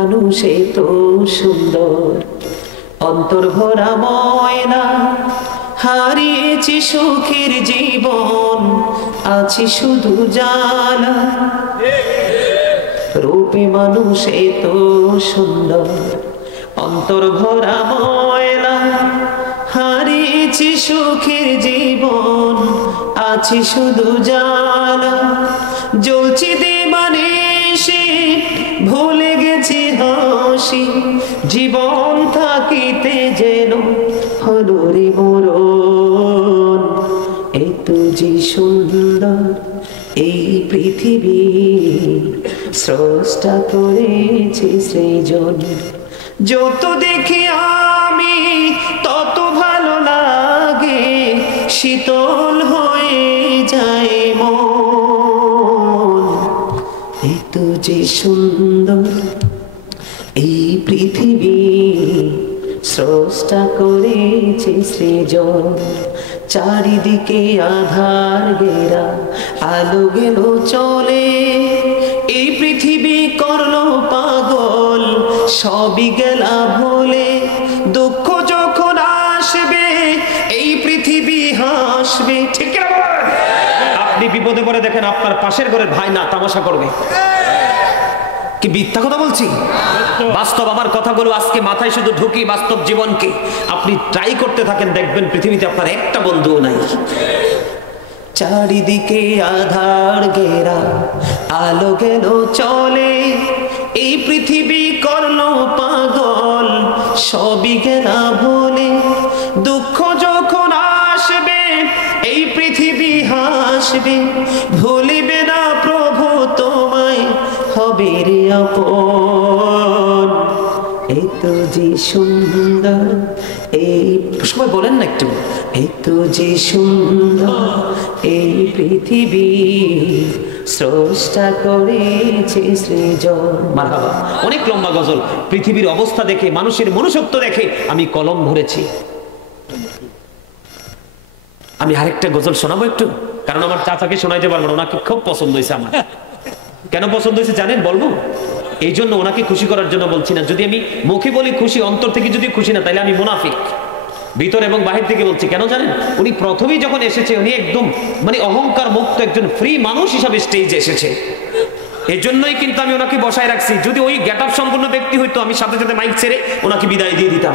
মানুষে তো সুন্দর, অন্তর ভরা ময়না, হারিয়েছি সুখের জীবন, আছি শুধু জ্বালা। রূপে মানুষে তো সুন্দর, অন্তর ভরা ময়না, হারিয়েছি সুখের জীবন, আছি শুধু জ্বালা। জ্বলছি দিবানিশি, ভুলে গেছি হাসি, জীবন থাকিতে যেন হলো রে মরণ। এই তো যে সুন্দর এই পৃথিবী, স্রষ্টা করেছে সৃজন। যত দেখি আমি তত ভালো লাগে, শীতল হয়ে যায় মন। এই তো যে সুন্দর এই পৃথিবী, স্রষ্টা করেছে সৃজন। চারিদিকে আধার ঘেরা, আলো গেল চলে, এই পৃথিবী করলো পাগল, সবই গেলা ভুলে। দুঃখ যখন আসবে এই পৃথিবী হাসবে, ঠিক না? আপনি বিপদে পড়ে দেখেন আপনার পাশের ঘরের ভাই না তামাশা করবে, কি মিথ্যা কথা বলছি? বাস্তব আমার কথাগুলো আজকে মাথায় শুধু ঢুকি, বাস্তব জীবনকে আপনি ট্রাই করতে থাকেন, দেখবেন পৃথিবীতে আপনার একটা বন্ধুও নাই। চারিদিকে আধার ঘেরা, আলো গেল চলে, এই পৃথিবী করলো পাগল, সবই গেলা ভুলে। দুঃখ যখন আসবে এই পৃথিবী হাসবে, ভুলিবে না প্রভু তোমায়, হবে রে আপন। এই তো যে সুন্দর এই, সবাই বলেন না একটু, এই তো যে সুন্দর এই পৃথিবী, স্রষ্টা করেছে সৃজন। মারহাবা। অনেক লম্বা গজল, পৃথিবীর অবস্থা দেখে, মানুষের মনুষ্যত্ব দেখে আমি কলম ধরেছি। আমি আরেকটা গজল শোনাবো একটু, কারণ আমার চাচাকে শোনাইতে পারবো না, ওনাকে খুব পছন্দ হয়েছে আমার। কেন পছন্দ হয়েছে জানেন? বলবো, এই জন্য ওনাকে খুশি করার জন্য বলছি না। যদি আমি মুখে বলি খুশি, অন্তর থেকে যদি খুশি না, তাহলে আমি মুনাফিক। ভিতর এবং বাহির থেকে বলছি। কেন জানেন? উনি প্রথমেই যখন এসেছে, উনি একদম মানে অহংকার মুক্ত একজন ফ্রি মানুষ হিসাবে স্টেজে এসেছে। এই জন্যই কিন্তু আমি ওনাকে বসায় রাখছি। যদি ওই গেট আপ সম্পন্ন ব্যক্তি হইতো, আমি সাথে সাথে মাইক ছেড়ে ওনাকে বিদায় দিয়ে দিতাম।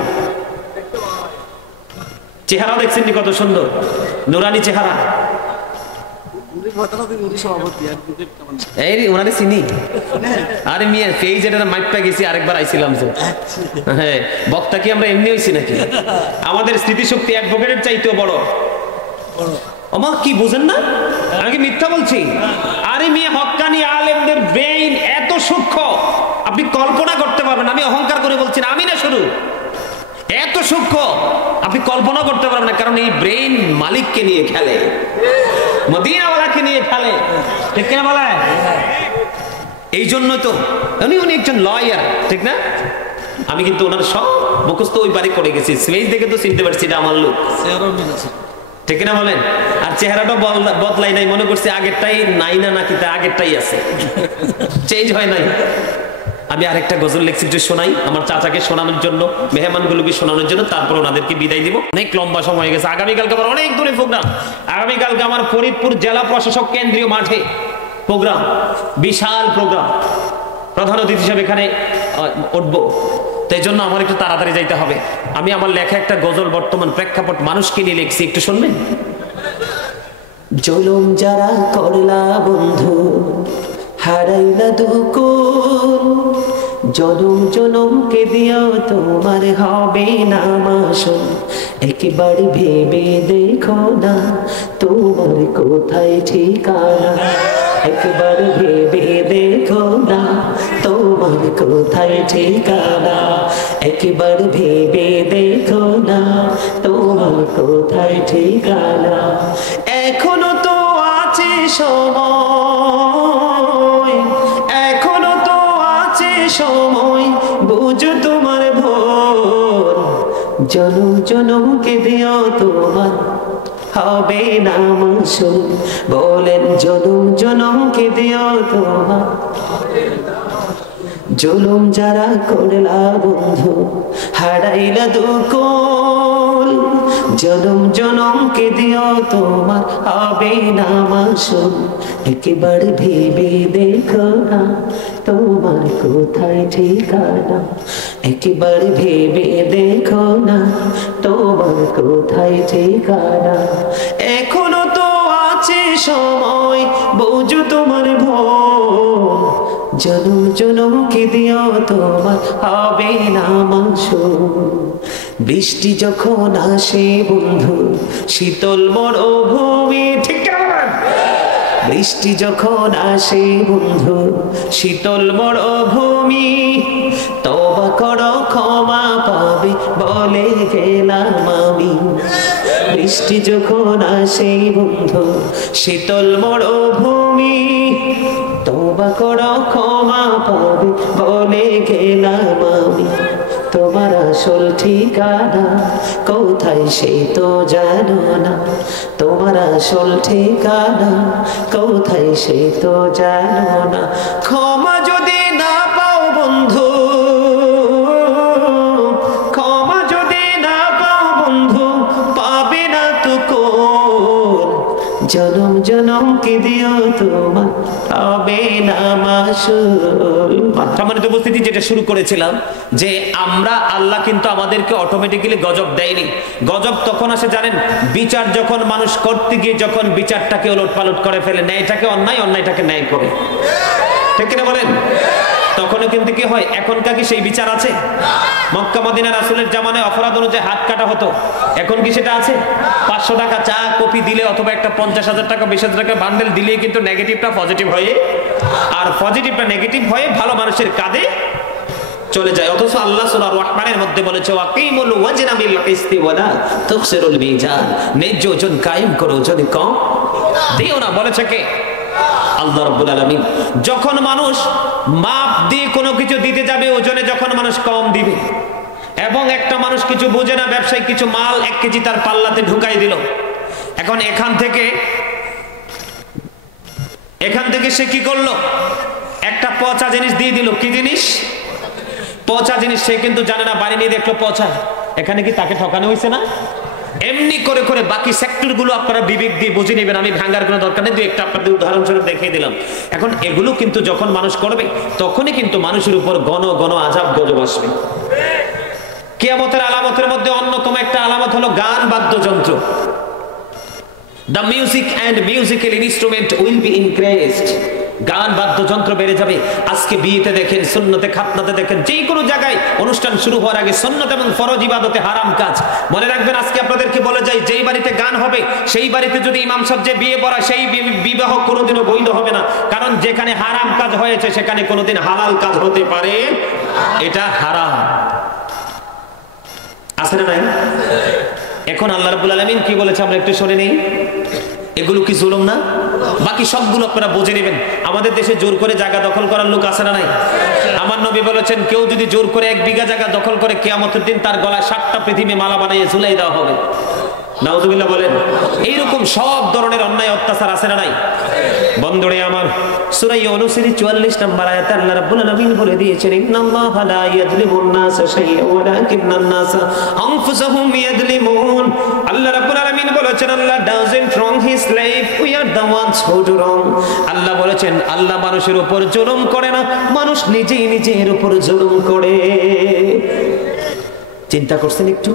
চেহারা দেখছেন কত সুন্দর, নুরানি চেহারা। বক্তা কি আমরা এমনি হইছি নাকি? আমাদের স্মৃতিশক্তি অ্যাডভোকেটের চাইতেও বড়। আমার কি বুঝেন না? আমি কি মিথ্যা বলছি? আরে মিয়া, হক্কানি আলেমদের ব্রেইন এত সূক্ষ্ম আপনি কল্পনা করতে পারবেন। আমি অহংকার করে বলছি না, আমি না শুরু, এত সূক্ষ্ম আপনি কল্পনা করতে পারবেন না। কারণ এই ব্রেইন মালিককে নিয়ে খেলে, মদিনাওয়ালাকে নিয়ে খেলে, ঠিক না বলে? এই জন্য তো উনি একজন লয়ার, ঠিক না? আমি কিন্তু ওনার সব মুখস্থ ওই বাড়ি করে গেছি, স্মেজ দেখে তো চিনতে পারছি এটা আমার লোক, ঠিক না বলেন? আর চেহারাটা বদলাই নাই, মনে করছি আগেরটাই নাই না, নাকি তা আগেরটাই আছে, চেঞ্জ হয় নাই। আমি আরেকটা গজল লিখছি, একটু শোনাই আমার চাচাকে শোনানোর জন্য, মেহমানগুলোকে শোনানোর জন্য, তারপর ওনাদেরকে বিদায় দিব। অনেক লম্বা সময় হয়ে গেছে। আগামীকালকে আবার অনেক দূরে প্রোগ্রাম। আগামীকালকে আমার ফরিদপুর জেলা প্রশাসক কেন্দ্রীয় মাঠে প্রোগ্রাম, বিশাল প্রোগ্রাম। প্রধান অতিথি হিসেবে এখানে উঠবো, তাই জন্য আমার একটু তাড়াতাড়ি যাইতে হবে। আমি আমার লেখা একটা গজল বর্তমান প্রেক্ষাপট মানুষকে নিয়ে লিখছি, একটু শুনবেন। জুলুম যারা করলা বন্ধু, হারাইলা দুকুল, জনম জনমকে দিও তোমার হবে না মাসুল। একবার ভেবে দেখো না তোমার কোথায় ঠিকানা, একবার ভেবে দেখো না তোমার কোথায় ঠিকানা, একবার ভেবে দেখো না তোমার কোথায় ঠিকানা। এখনো তো আছে সময়, এখনো তো আছে সময়, বুঝো তোমার ভোর। জনম জনমকে দিও তোমার হবে না মাসুল, বলেন জনম জনমকে দিও তোমার। জুলুম যারা করলা বন্ধু হারাইলা দুকুল, জনম জনমকে দিও তোমার হবে না মাসুল। একেবারে ভেবে দেখো না তোমার কোথায় ঠিকানা, একেবারে ভেবে দেখো না তোমার কোথায় ঠিকানা। এখনো তো আছে সময় বুঝো তোমার ভুল, জনম জনমকে দিও তোমার হবে না মাসুল। বৃষ্টি যখন আসে বন্ধু শীতল মরুভূমি, ঠিক না? বৃষ্টি যখন আসে বন্ধু শীতল মরুভূমি, তওবা করো ক্ষমা পাবে বলে গেলাম আমি। বৃষ্টি যখন আসে বন্ধু শীতল মরুভূমি, তওবা করো ক্ষমা পাবে বলে গেলাম আমি। তোমার আসল ঠিকানা কোথায় সে তো জানো না, তোমার আসল ঠিকানা কোথায় সে তো জানো না। ক্ষমা যদি না পাও বন্ধু, ক্ষমা যদি না পাও বন্ধু পাবে না তো কোন, জনম জনমকে দিও তোমার হবে না মাসুল। সম্মানিত উপস্থিতি, যেটা শুরু করেছিলাম যে আমরা আল্লাহ কিন্তু আমাদেরকে অটোমেটিক্যালি গজব দেয়নি। গজব তখন আসে জানেন, বিচার যখন মানুষ করতে গিয়ে যখন বিচারটাকে ওলটপালট করে ফেলে, ন্যায়টাকে অন্যায়, অন্যায়টাকে ন্যায় করে, ঠিক কিনা বলেন? তখনও কিন্তু কি হয়, এখনকার কি সেই বিচার আছে? মক্কা মদিনা রাসূলের জামানায় অপরাধ অনুযায়ী হাত কাটা হতো, এখন কি সেটা আছে? 500 টাকা চা কপি দিলে অথবা একটা 50,000 টাকা 20,000 টাকা বান্ডেল দিলে কিন্তু নেগেটিভটা পজিটিভ হয়ে, আর পজিটিভটা নেগেটিভ হয়ে ভালো মানুষের কাঁধে চলে যায়। অথচ আল্লাহ সূরা রহমানের মধ্যে বলেছে ওয়াকিমুল ওয়াজনা বিল কিসতি ওয়ালা তুখসিরুল মিজান, ন্যায্য ওজন কায়েম করো, ওজন কম দিও না। বলেছে কে? আল্লাহ রাব্বুল আলামিন। যখন মানুষ মাপ দিয়ে কোনো কিছু দিতে যাবে, ওজনে যখন মানুষ কম দিবে, এবং একটা মানুষ কিছু বোঝে না, ব্যবসায়ী কিছু মাল 1 কেজি তার পাল্লাতে ঢুকাই দিল, এখন এখান থেকে সে কি করলো? একটা পচা জিনিস দিয়ে দিল। কি জিনিস? পচা জিনিস। সে কিন্তু জানে না, বাড়ি নিয়ে দেখলো পচা। এখানে কি তাকে ঠকানো হয়েছে না? এমনি করে করে বাকি সেক্টরগুলো আপনারা বিবেক দিয়ে বুঝে নেবেন, আমি ভাঙার কোনো দরকার নেই, দুই একটা আপনাদের উদাহরণস্বরূপ দেখিয়ে দিলাম। এখন এগুলো কিন্তু যখন মানুষ করবে, তখনই কিন্তু মানুষের উপর ঘন ঘন আযাব গজব আসবে। কিয়ামতের আলামতের মধ্যে অন্যতম একটা আলামত হলো গান বাদ্যযন্ত্র। The music and musical instrument will be increased. গান বাদ্যযন্ত্র বেড়ে যাবে। আজকে বিয়েতে দেখেন, সুন্নতে খাতনাতে দেখেন, যে কোনো জায়গায় অনুষ্ঠান শুরু হওয়ার আগে সুন্নত এবং ফরজ ইবাদতে হারাম কাজ। মনে রাখবেন, আজকে আপনাদেরকে বলে যাই, যেই বাড়িতে গান হবে সেই বাড়িতে যদি ইমাম সাহেব যে বিয়ে পড়া, সেই বিবাহ কোনোদিনও বৈধ হবে না। কারণ যেখানে হারাম কাজ হয়েছে সেখানে কোনোদিন হালাল কাজ হতে পারে, এটা হারাম। আছে না নাই? এখন আল্লাহ রাব্বুল আলামিন কি বলেছে আমরা একটু শুনে নেই। এগুলো কি জুলুম না? বাকি সবগুলো আপনারা বুঝে নেবেন। আমাদের দেশে জোর করে জায়গা দখল করার লোক আছে না নাই? আমার নবী বলেছেন, কেউ যদি জোর করে 1 বিঘা জায়গা দখল করে, কিয়ামতের দিন তার গলায় 7টা পৃথিবী মালা বানিয়ে ঝুলাই দেওয়া হবে। নাউযুবিল্লাহ বলেন। এইরকম সব ধরনের অন্যায় অত্যাচার আছে না নাই? বন্ধুরে আমার, সূরা ইউনূসের 44 নম্বর আয়াতে আল্লাহ রাব্বুল আলামিন বলে দিয়েছেন, ইন্নাল্লাহা লা ইয়াযলিমুন নাসা শাইআন ওয়ালাকিন্নান নাসা আনফুসাহুম ইয়াযলিমুন। আল্লাহ রাব্বুল আলামিন বলেছেন, আল্লাহ doesn't wrong his slave, we are the ones who do wrong। আল্লাহ বলেছেন, আল্লাহ মানুষের উপর জুলুম করে না, মানুষ নিজেই নিজের উপর জুলুম করে। চিন্তা করছেন একটু?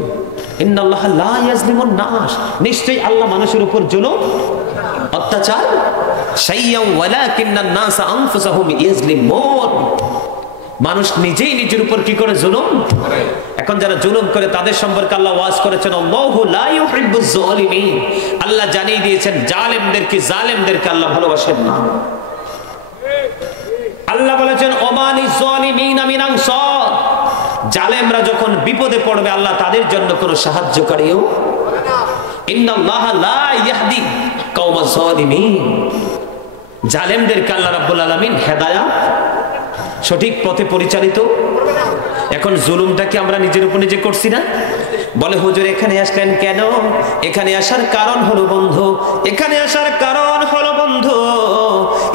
ইন্নাল্লাহা লা ইয়াযলিমুন নাস, নিশ্চয়ই আল্লাহ মানুষের উপর জুলুম অত্যাচার শাইআন ওয়ালাকিন্নান নাসা আনফুসাহুম ইয়াযলিমুন, মানুষ নিজেই নিজের উপর কি করে জুলুম করে। এখন যারা জুলুম করে তাদের সম্পর্কে আল্লাহ ওয়াজ করেছেন, আল্লাহু লা ইউহিব্বুজ জালিমিন। আল্লাহ জানিয়ে দিয়েছেন, জালেমদেরকে আল্লাহ ভালোবাসেন না। আল্লাহ বলেছেন, ওমানিজ জালিমিনা মিন আনসার, জালেমরা যখন বিপদে পড়বে আল্লাহ তাদের জন্য কোনো সাহায্যকারীও না। ইন্নাল্লাহা লা ইয়াহদি কওমাজ জালিমিন, জালেমদেরকে আল্লাহ রাব্বুল আলামিন হেদায়েত, সঠিক পথে পরিচালিত। এখন জুলুমটা কি আমরা নিজের উপর নিজে করছি না? বলে, হুজুর এখানে আসলেন কেন? এখানে আসার কারণ হলো বন্ধু,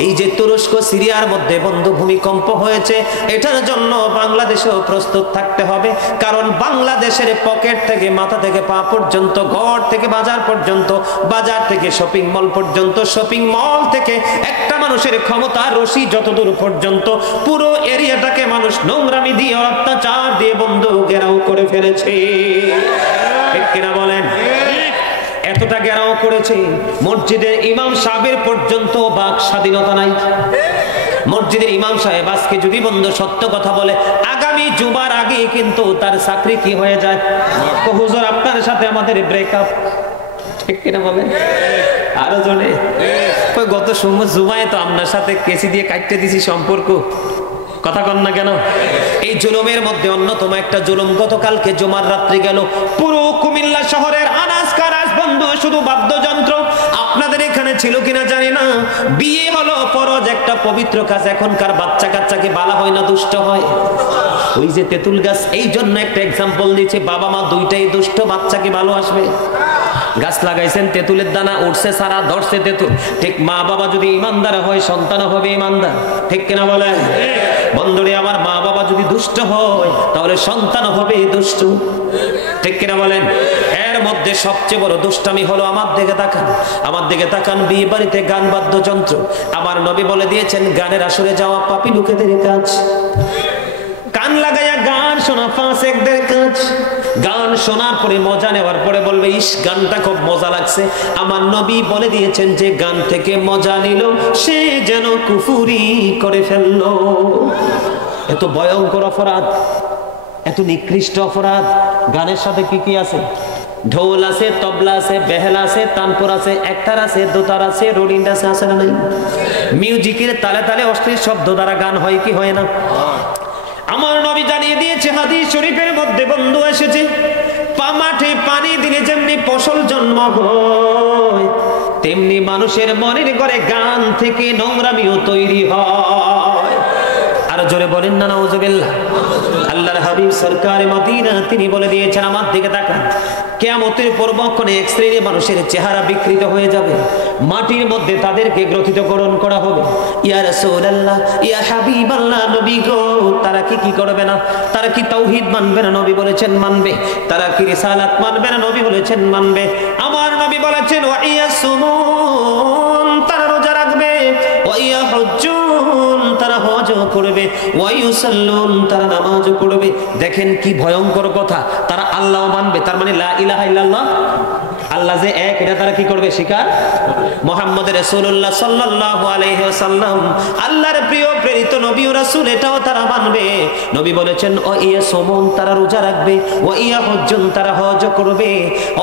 এই যে তুরস্ক সিরিয়ার মধ্যে বন্ধু ভূমিকম্প হয়েছে, এটার জন্য বাংলাদেশেও প্রস্তুত থাকতে হবে। কারণ বাংলাদেশের পকেট থেকে মাথা থেকে পা পর্যন্ত, ঘর থেকে বাজার পর্যন্ত, বাজার থেকে শপিং মল পর্যন্ত, শপিং মল থেকে একটা মানুষের ক্ষমতা রশি যতদূর পর্যন্ত, পুরো এরিয়াটাকে মানুষ নোংরামি দিয়ে, অত্যাচার দিয়ে বন্ধু ঘেরাও করে ফেলেছে। ঠিক কিনা বলেন? এতটা ঘেরাও করেছে, মসজিদের ইমাম সাহেবের পর্যন্ত বাক স্বাধীনতা নাই। মসজিদের ইমাম সাহেব আজকে যদি বন্ধু সত্য কথা বলে, আগামী জুমার আগে কিন্তু তার চাকরি কি হয়ে যায়, হুজুর আপনার সাথে আমাদের ব্রেকআপ। ঠিক কিনা বলেন? আরো জনে গত জুমায় তো আপনার সাথে কেসি দিয়ে কাটতে দিছি সম্পর্ক। কথা কন না কেন? এই জুলুমের মধ্যে অন্যতম একটা জুলুম, গতকালকে জুমার রাত্রি গেল, পুরো কুমিল্লা শহরের আনাজ কানাজ বন্ধ, শুধু বাদ্যযন্ত্র। আপনাদের এখানে ছিল কিনা জানি না, বিয়ে হলো ফরজ, একটা পবিত্র কাজ। এখনকার বাচ্চা কাচ্চাকে বালা হয় না, দুষ্ট হয়। ওই যে তেঁতুল গাছ, এই জন্য একটা এক্সাম্পল দিচ্ছে, বাবা মা দুইটাই দুষ্ট, বাচ্চা কি ভালো আসবে? গাছ লাগাইছেন, তেঁতুলের দানা উঠছে, সারা ধরছে তেঁতুল। ঠিক মা বাবা যদি ইমানদার হয়, সন্তান হবে ইমানদার। ঠিক কিনা বলে? বন্ধুরে আমার, মা বাবা যদি দুষ্ট হয় তাহলে সন্তান হবে দুষ্ট। ঠিক কিনা বলেন? এর মধ্যে সবচেয়ে বড় দুষ্টামি হলো, আমার দিকে তাকান, আমার দিকে তাকান, বিয়ে বাড়িতে গান বাদ্যযন্ত্র। আমার নবী বলে দিয়েছেন, গানের আসরে যাওয়া পাপী লোকেদের কাজ। কান লাগাইয়া গান শোনা ফাসেকদের কাজ। গান শোনার পরে মজা নেওয়ার পরে বলবে, ইস গানটা খুব মজা লাগছে। আমার নবী বলে দিয়েছেন, যে গান থেকে মজা নিল সে যেন কুফুরি করে ফেললো। এত ভয়ঙ্কর অপরাধ, এত নিকৃষ্ট অপরাধ। গানের সাথে কি কি আছে? ঢোল আছে, তবলা আছে, বেহেলা আছে, তানপুর আছে, একতার আছে, দোতার আছে, রোডিন্ড আছে, আছে না নাই? মিউজিকের তালে তালে অশ্লীল শব্দ দ্বারা গান হয় কি হয় না? আমার নবী জানিয়ে দিয়েছে, হাদিস শরীফের মধ্যে বন্ধু এসেছে, মাঠে পানি দিলে যেমনি ফসল জন্ম হয়, তেমনি মানুষের মনের ঘরে গান থেকে নোংরামিও তৈরি হয়। আর জোরে বলেন না নাউজুবিল্লাহ। আল্লাহর হাবিব সরকারে মদিনা তিনি বলে দিয়েছেন, আমার দিকে তাকান, কিয়ামতের পূর্বক্ষণে এক শ্রেণীর মানুষের চেহারা বিকৃত হয়ে যাবে, মাটির মধ্যে তাদেরকে গ্রথিতকরণ করা হবে। ইয়া রাসূলুল্লাহ, ইয়া হাবিবাল্লাহ, নবী গো, তারা কি করবে না? তারা কি তাওহীদ মানবে না? নবী বলেছেন মানবে। তারা কি রিসালাত মানবে না? নবী বলেছেন মানবে। আমার নবী বলেছেন, ওয়া ইয়াসুমুন, তারা রোজা রাখবে, ওয়া ইয়াহুজ্জুন, তারা হজ করবে, ওয়া ইউসাল্লুন, তারা নামাজ পড়বে। দেখেন কি ভয়ঙ্কর কথা, তারা আল্লাহ মানবে, তার মানে লা ইলাহা ইল্লাল্লাহ, আল্লাহ যে এক, এটা তারা কি করবে? স্বীকার। মুহাম্মদ রাসূলুল্লাহ সাল্লাল্লাহু আলাইহি ওয়াসাল্লাম আল্লাহর প্রিয় প্রেরিত নবী ও রাসূল, এটাও তারা মানবে। নবী বলেছেন, ও ইয়াসুমুন, তারা রোজা রাখবে, ও ইয়াহুজ্জুন, তারা হজ করবে।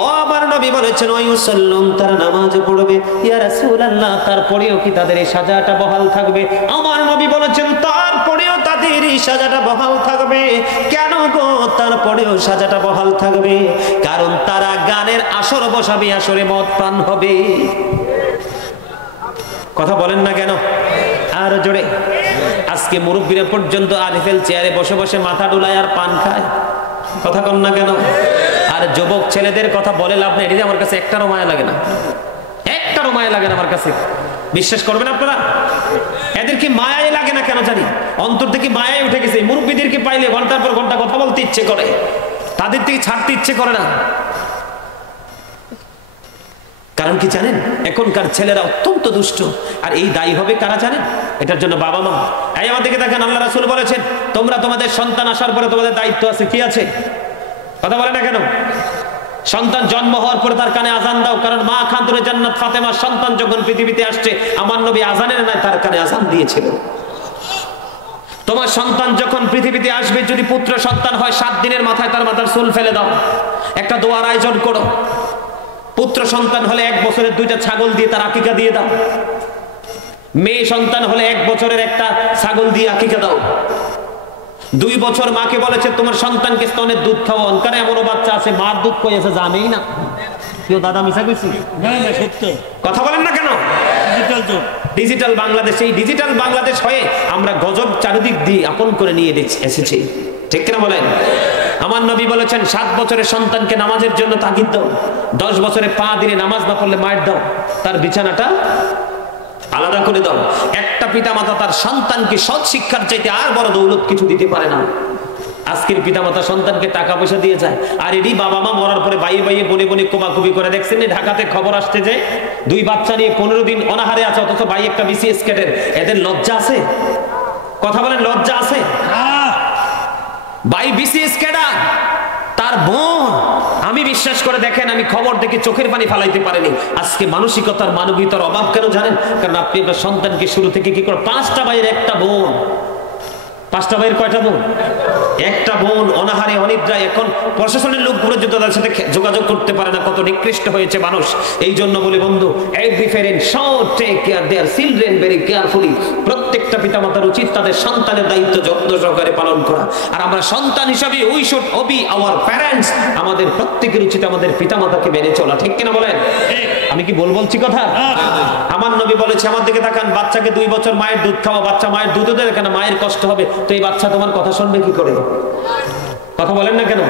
ও আমার নবী বলেছেন, ও ইউসাল্লুন, তারা নামাজ পড়বে। ইয়া রাসূলুল্লাহ, তারপরেও কি তাদের এই সাজাটা বহাল থাকবে? আমার নবী বলেছেন, তারপরেও তাদের এই সাজাটা বহাল থাকবে। কেন গো তারপরেও সাজাটা বহাল থাকবে? কারণ তারা গানের আসর বসাবে, আসরে মদ পান হবে। কথা বলেন না কেন? আর জোরে। আজকে মুরব্বীরা পর্যন্ত আরিফেল চেয়ারে বসে বসে মাথা ডুলায় আর পান খায়। কথা কন না কেন? আর যুবক ছেলেদের কথা বলে লাভ নেই, এটা আমার কাছে একটারও মায়া লাগে না, একটারও মায়া লাগে না আমার কাছে। বিশ্বাস করবেন আপনারা? এদেরকে মায়াই লাগে না কেন জানি, অন্তর থেকে মায়াই উঠে গেছে। মুরব্বীদেরকে পাইলে ঘন্টার পর ঘন্টা কথা বলতে ইচ্ছে করে, তাদের থেকে ছাড়তে ইচ্ছে করে না। কারণ কি জানেন? এখনকার ছেলেরা অত্যন্ত দুষ্ট। আর এই দায়ী হবে কারা জানেন? এটার জন্য বাবা মা। এই আমার দিকে দেখেন, আল্লাহ রাসূল বলেছেন, তোমরা তোমাদের সন্তান আসার পরে তোমাদের দায়িত্ব আছে। কি আছে? কথা বলে না কেন? সন্তান জন্ম হওয়ার পরে তার কানে আজান দাও। কারণ মা খাতুনে জান্নাত ফাতেমার সন্তান যখন পৃথিবীতে আসছে, আমার নবী আজানের নয়, তার কানে আজান দিয়েছিল। তোমার সন্তান যখন পৃথিবীতে আসবে, যদি পুত্র সন্তান হয়, 7 দিনের মাথায় তার মাথার চুল ফেলে দাও, একটা দোয়ার আয়োজন করো। পুত্র সন্তান হলে 1 বছরের 2টা ছাগল দিয়ে তার আকিকা দিয়ে দাও। মেয়ে সন্তান হলে 1 বছরের একটা ছাগল দিয়ে আকিকা দাও। 2 বছর মাকে বলেছে তোমার সন্তানকে স্তনের দুধ খাওয়ান। কারণ এমনও বাচ্চা আছে মার দুধ কইছে জানেই না। কেউ দাদা মিশা কইছি? না না, সত্য কথা বলেন না কেন? ডিজিটাল যুগ, ডিজিটাল বাংলাদেশ। এই ডিজিটাল বাংলাদেশ হয়ে আমরা গজব চারিদিক দিয়ে আপন করে নিয়ে এসেছি। ঠিক কিনা বলেন? আমার নবী বলেছেন, 7 বছরের সন্তানকে নামাজের জন্য তাগিদ দাও। 10 বছরে পা দিনে নামাজ না পড়লে মার দাও, তার বিছানাটা আলাদা করে দাও। একটা পিতামাতা তার সন্তানকে সৎ শিক্ষার চাইতে আর বড় দৌলত কিছু দিতে পারে না। আজকের পিতামাতা সন্তানকে টাকা পয়সা দিয়ে যায়, আর এরই বাবা মা মরার পরে বাইয়ে বাইয়ে বনে বনে কোবাকুবি করে। দেখছেন ঢাকাতে খবর আসছে যে 2 বাচ্চা নিয়ে 15 দিন অনাহারে আছে, অথচ ভাই একটা বিসিএস ক্যাডেট। এদের লজ্জা আছে? কথা বলেন, লজ্জা আছে? ভাই বিসিএস ক্যাডার, তার বোন। আমি বিশ্বাস করে দেখেন, আমি খবর দেখে চোখের পানি ফালাইতে পারিনি। আজকে মানসিকতার মানবীয়তার অভাব কেন জানেন? কারণ আপনি আপনার সন্তানকে শুরু থেকে কি করে 5টা ভাইয়ের একটা বোন, 5টা ভাইয়ের কয়টা বোন? একটা বোন অনাহারে অনিদ্রায়। এখন প্রশাসনের লোক পর্যন্ত তাদের সাথে যোগাযোগ করতে পারে না। কত নিকৃষ্ট হয়েছে মানুষ। এই জন্য বলি বন্ধু, every parent should take care their children very carefully। প্রত্যেকটা পিতামাতার উচিত তাদের সন্তানের দায়িত্ব যত্ন সহকারে পালন করা। আর আমরা সন্তান হিসাবে we should obey our parents। আমাদের প্রত্যেকের উচিত আমাদের পিতামাতাকে মেনে চলা। ঠিক কিনা বলেন? আমি কি বলছি কথা? আমার নবী বলেছে, আমার দিকে তাকান, বাচ্চাকে 2 বছর মায়ের দুধ খাওয়া। বাচ্চা মায়ের দুধ দেয় কেন? মায়ের কষ্ট হবে। তো এই বাচ্চা তোমার কথা শুনবে কি করে? কথা বলেন না কেন?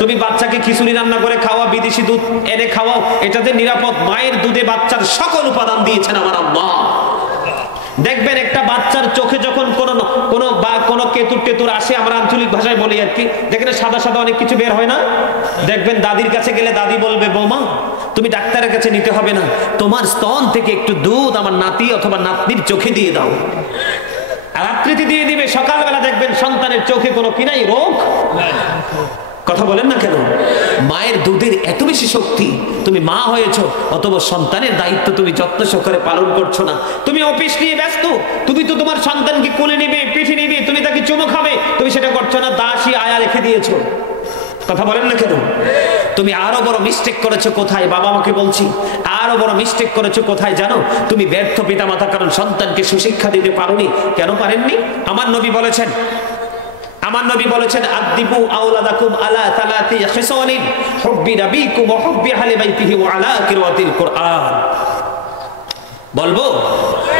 তুমি বাচ্চাকে খিচুড়ি রান্না করে খাওয়া, বিদেশি দুধ এনে খাওয়াও, এটাতে নিরাপদ। মায়ের দুধে বাচ্চার সকল উপাদান দিয়েছেন আমার আল্লাহ। দেখবেন একটা বাচ্চার চোখে যখন কোনো কেতুর টেতুর আসে, আমরা আঞ্চলিক ভাষায় বলি আর কি, দেখেন সাদা সাদা অনেক কিছু বের হয় না? দেখবেন দাদির কাছে গেলে দাদি বলবে, বৌমা তুমি ডাক্তারের কাছে নিতে হবে না, তোমার স্তন থেকে একটু দুধ আমার নাতি অথবা নাতনির চোখে দিয়ে দাও। রাত্রিতে দিয়ে দিবে, সকালবেলা দেখবেন সন্তানের চোখে কোনো কি নাই, রোগ। কথা বলেন না কেন? মায়ের দুধের এত বেশি শক্তি। তুমি মা হয়েছো, অথবা সন্তানের দায়িত্ব তুমি যত্ন সহকারে পালন করছো না। তুমি অফিস নিয়ে ব্যস্ত, তুমি তো তোমার সন্তানকে কোলে নেবে, পিঠে নেবে, তুমি তাকে চুমো খাবে, তুমি সেটা করছো না, দাসী আয়া রেখে দিয়েছো। কথা বলেন না কেন? তুমি আরো বড় মিস্টেক করেছো কোথায়? বাবা মাকে বলছি, আরো বড় মিস্টেক করেছো কোথায় জানো? তুমি ব্যর্থ পিতামাতা, কারণ সন্তানকে সুশিক্ষা দিতে পারোনি। কেন পারেননি? আমার নবী বলেছেন আদিবু আওলাদাকুম আলা সালাতি খিসালিন হুব্বি নাবিকুম ওয়া হুব্বি আহলি বাইতিহি ওয়া আলা কিরাতিল কুরআন। বলবো,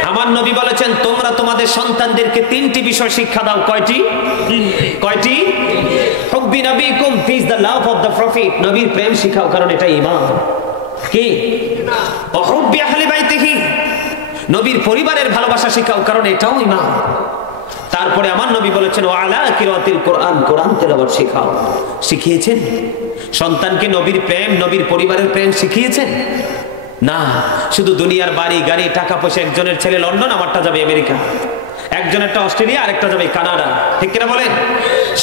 আমার নবী বলেছেন তোমরা তোমাদের সন্তানদেরকে 3টি বিষয় শিক্ষা দাও। কয়টি? হুব্বি নাবিকুম, teach the love of the prophet। নবীর প্রেম শিখাও, কারণ এটা ঈমান। কি? ওয়া হুব্বি আহলি বাইতিহি, নবীর পরিবারের ভালোবাসা শিখাও, কারণ এটাও ঈমান। তারপরে আমার নবী বলেছেন ওয়া আলা কিরাতিল কুরআন, কোরআন তেলাওয়াত শিখাও। শিখিয়েছেন সন্তানকে নবীর প্রেম, নবীর পরিবারের প্রেম শিখিয়েছেন না? শুধু দুনিয়ার বাড়ি গাড়ি টাকা পয়সা। একজনের ছেলে লন্ডন, আমারটা যাবে আমেরিকা। একজনেরটা অস্ট্রেলিয়া, আরেকটা যাবে কানাডা। ঠিক কিনা বলেন?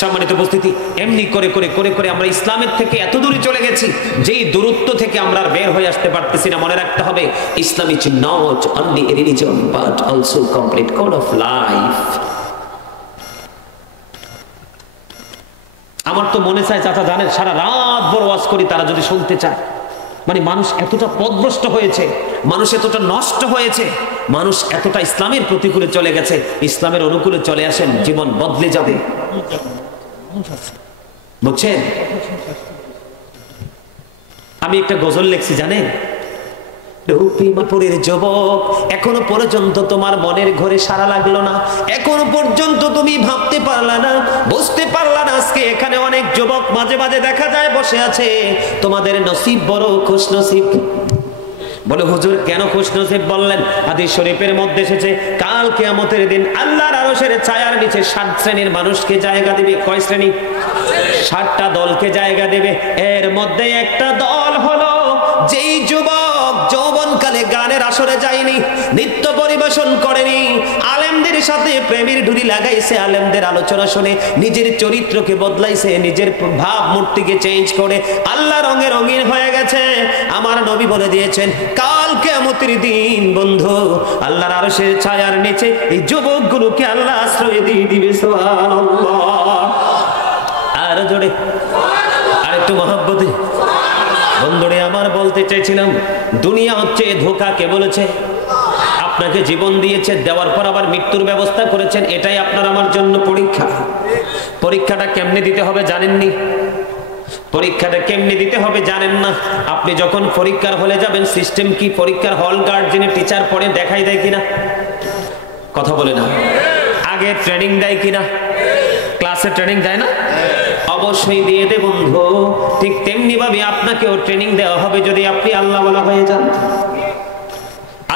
সম্মানিত উপস্থিতি, এমনি করে করে করে করে আমরা ইসলামের থেকে এত দূরে চলে গেছি, যেই দূরত্ব থেকে আমরা বের হয়ে আসতে পারতেছি না। মনে রাখতে হবে, Islam is not only a religion but also complete code of life. আমার তো মনে চায় চাচা জানেন, সারা রাত বড় ওয়াজ করি, তারা যদি শুনতে চায়। মানে মানুষ এতটা পথভ্রষ্ট হয়েছে, মানুষ এতটা নষ্ট হয়েছে, মানুষ এতটা ইসলামের প্রতিকূলে চলে গেছে। ইসলামের অনুকূলে চলে আসেন, জীবন বদলে যাবে। বুঝছেন? আমি একটা গজল লিখছি জানেন, রূপীমাপুরের যুবক, এখনো পর্যন্ত তোমার মনের ঘরে সারা লাগলো না, এখনো পর্যন্ত তুমি ভাবতে পারলা না, বুঝতে পারলা না। আজকে এখানে অনেক যুবক মাঝে মাঝে দেখা যায় বসে আছে, তোমাদের নসিব বড় খুশনসিব। বলে হুজুর কেন খুশনসিব বললেন? হাদিস শরীফের মধ্যে এসেছে, কাল কিয়ামতের দিন আল্লাহর আরশের ছায়ার নিচে 7 শ্রেণীর মানুষকে জায়গা দিবে। কয় শ্রেণী? 7টা দলকে জায়গা দেবে। এর মধ্যে একটা দল হলো যেই যুবক যৌবনকালে গানের আসরে যায়নি, নৃত্য পরিবেশন করেনি, আলেমদের সাথে প্রেমের ঢুরি লাগাইছে, আলেমদের আলোচনা শুনে নিজের চরিত্রকে বদলাইছে, নিজের ভাব মূর্তিকে চেঞ্জ করে আল্লাহ রঙে রঙিন হয়ে গেছে। আমার নবী বলে দিয়েছেন, কাল কিয়ামতের দিন বন্ধু আল্লাহর আরশের ছায়ার নিচে এই যুবকগুলোকে আল্লাহ আশ্রয় দিয়ে দিবে। সুবহানাল্লাহ। আর জোরে, আর একটু মহব্বতে। বন্ধুরে আমার বলতে চাইছিলাম, দুনিয়া হচ্ছে ধোঁকা। কে বলেছে? আপনাকে জীবন দিয়েছে, দেওয়ার পর আবার মৃত্যুর ব্যবস্থা করেছেন। এটাই আপনার আমার জন্য পরীক্ষা। পরীক্ষাটা কেমনে দিতে হবে জানেননি? পরীক্ষাটা কেমনে দিতে হবে জানেন না? আপনি যখন পরীক্ষার হলে যাবেন, সিস্টেম কি? পরীক্ষার হল গার্ড যিনি টিচার পড়ে দেখাই দেয় কিনা? কথা বলে না। আগে ট্রেনিং দেয় কিনা? ক্লাসে ট্রেনিং দেয় না? অবশ্যই দিয়ে দে বন্ধু। ঠিক তেমনি ভাবে আপনাকেও ট্রেনিং দেওয়া হবে যদি আপনি আল্লাহ ওয়ালা হয়ে যান।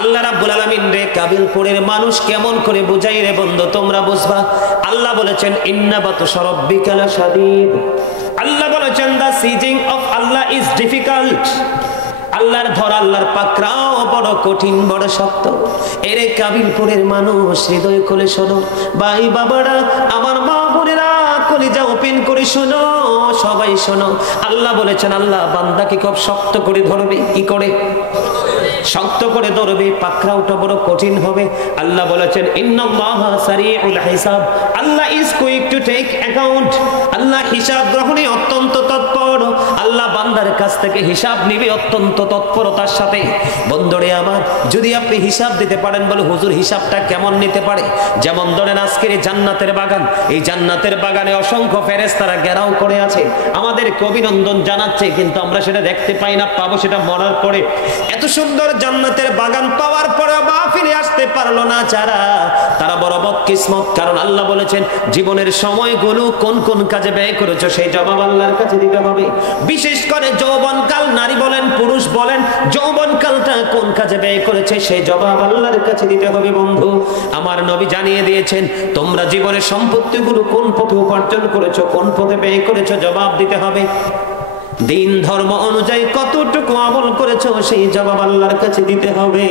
আল্লাহ রাব্বুল আলামিন রে কাবিলপুরের মানুষ কেমন করে বুঝাই রে বন্ধু, তোমরা বুঝবা। আল্লাহ বলেছেন ইন্না বাতশা রাব্বিকা লাশাদীদ। আল্লাহ বলেছেন the seizing of Allah is difficult. আল্লাহর ধরা, আল্লাহর পাকড়াও বড় কঠিন, বড় শক্ত। এরে কাবিলপুরের মানুষ হৃদয় খুলে শোনো, ভাই বাবারা, আমার মা বোনেরা, কলিজা ওপেন করে শোনো, সবাই শোনো। আল্লাহ বলেছেন আল্লাহ বান্দাকে খুব শক্ত করে ধরবে। কি করে? শক্ত করে ধরবে, পাকড়াওটা বড় কঠিন হবে। আল্লাহ বলেছেন ইন্নাল্লাহা সারিউল হিসাব। Allah is quick to take account. আল্লাহ হিসাব গ্রহণে অত্যন্ত তৎপর। আল্লাহ বান্দার কাছ থেকে হিসাব নিবে অত্যন্ত তৎপরতার সাথে। বন্ধুরে আমার, যদি আপনি হিসাব দিতে পারেন, বলে হুজুর হিসাবটা কেমন নিতে পারে? যেমন ধরেন আজকের এই জান্নাতের বাগান, এই জান্নাতের বাগানে অসংখ্য ফেরেশতারা ঘেরাও করে আছে, আমাদেরকে অভিনন্দন জানাচ্ছে, কিন্তু আমরা সেটা দেখতে পাই না, পাবো সেটা মরার পরে। এত সুন্দর জান্নাতের বাগান পাওয়ার পরে বা ফিরে আসতে পারলো না যারা, তারা বড় বদকিসমত। কারণ আল্লাহ বলেছেন জীবনের সময়গুলো কোন কোন কাজে ব্যয় করেছো সেই জবাব আল্লাহর কাছে দিতে হবে। বিশেষ করে যৌবনকাল, নারী বলেন পুরুষ বলেন, যৌবনকালটা কোন কাজে ব্যয় করেছে সেই জবাব আল্লাহর কাছে দিতে হবে। বন্ধু আমার নবী জানিয়ে দিয়েছেন তোমরা জীবনের সম্পত্তিগুলো কোন পথে উপার্জন করেছো, কোন পথে ব্যয় করেছো, জবাব দিতে হবে। দিন ধর্ম অনুযায়ী কতটুকু আমল করেছো সেই জবাব আল্লাহর কাছে দিতে হবে।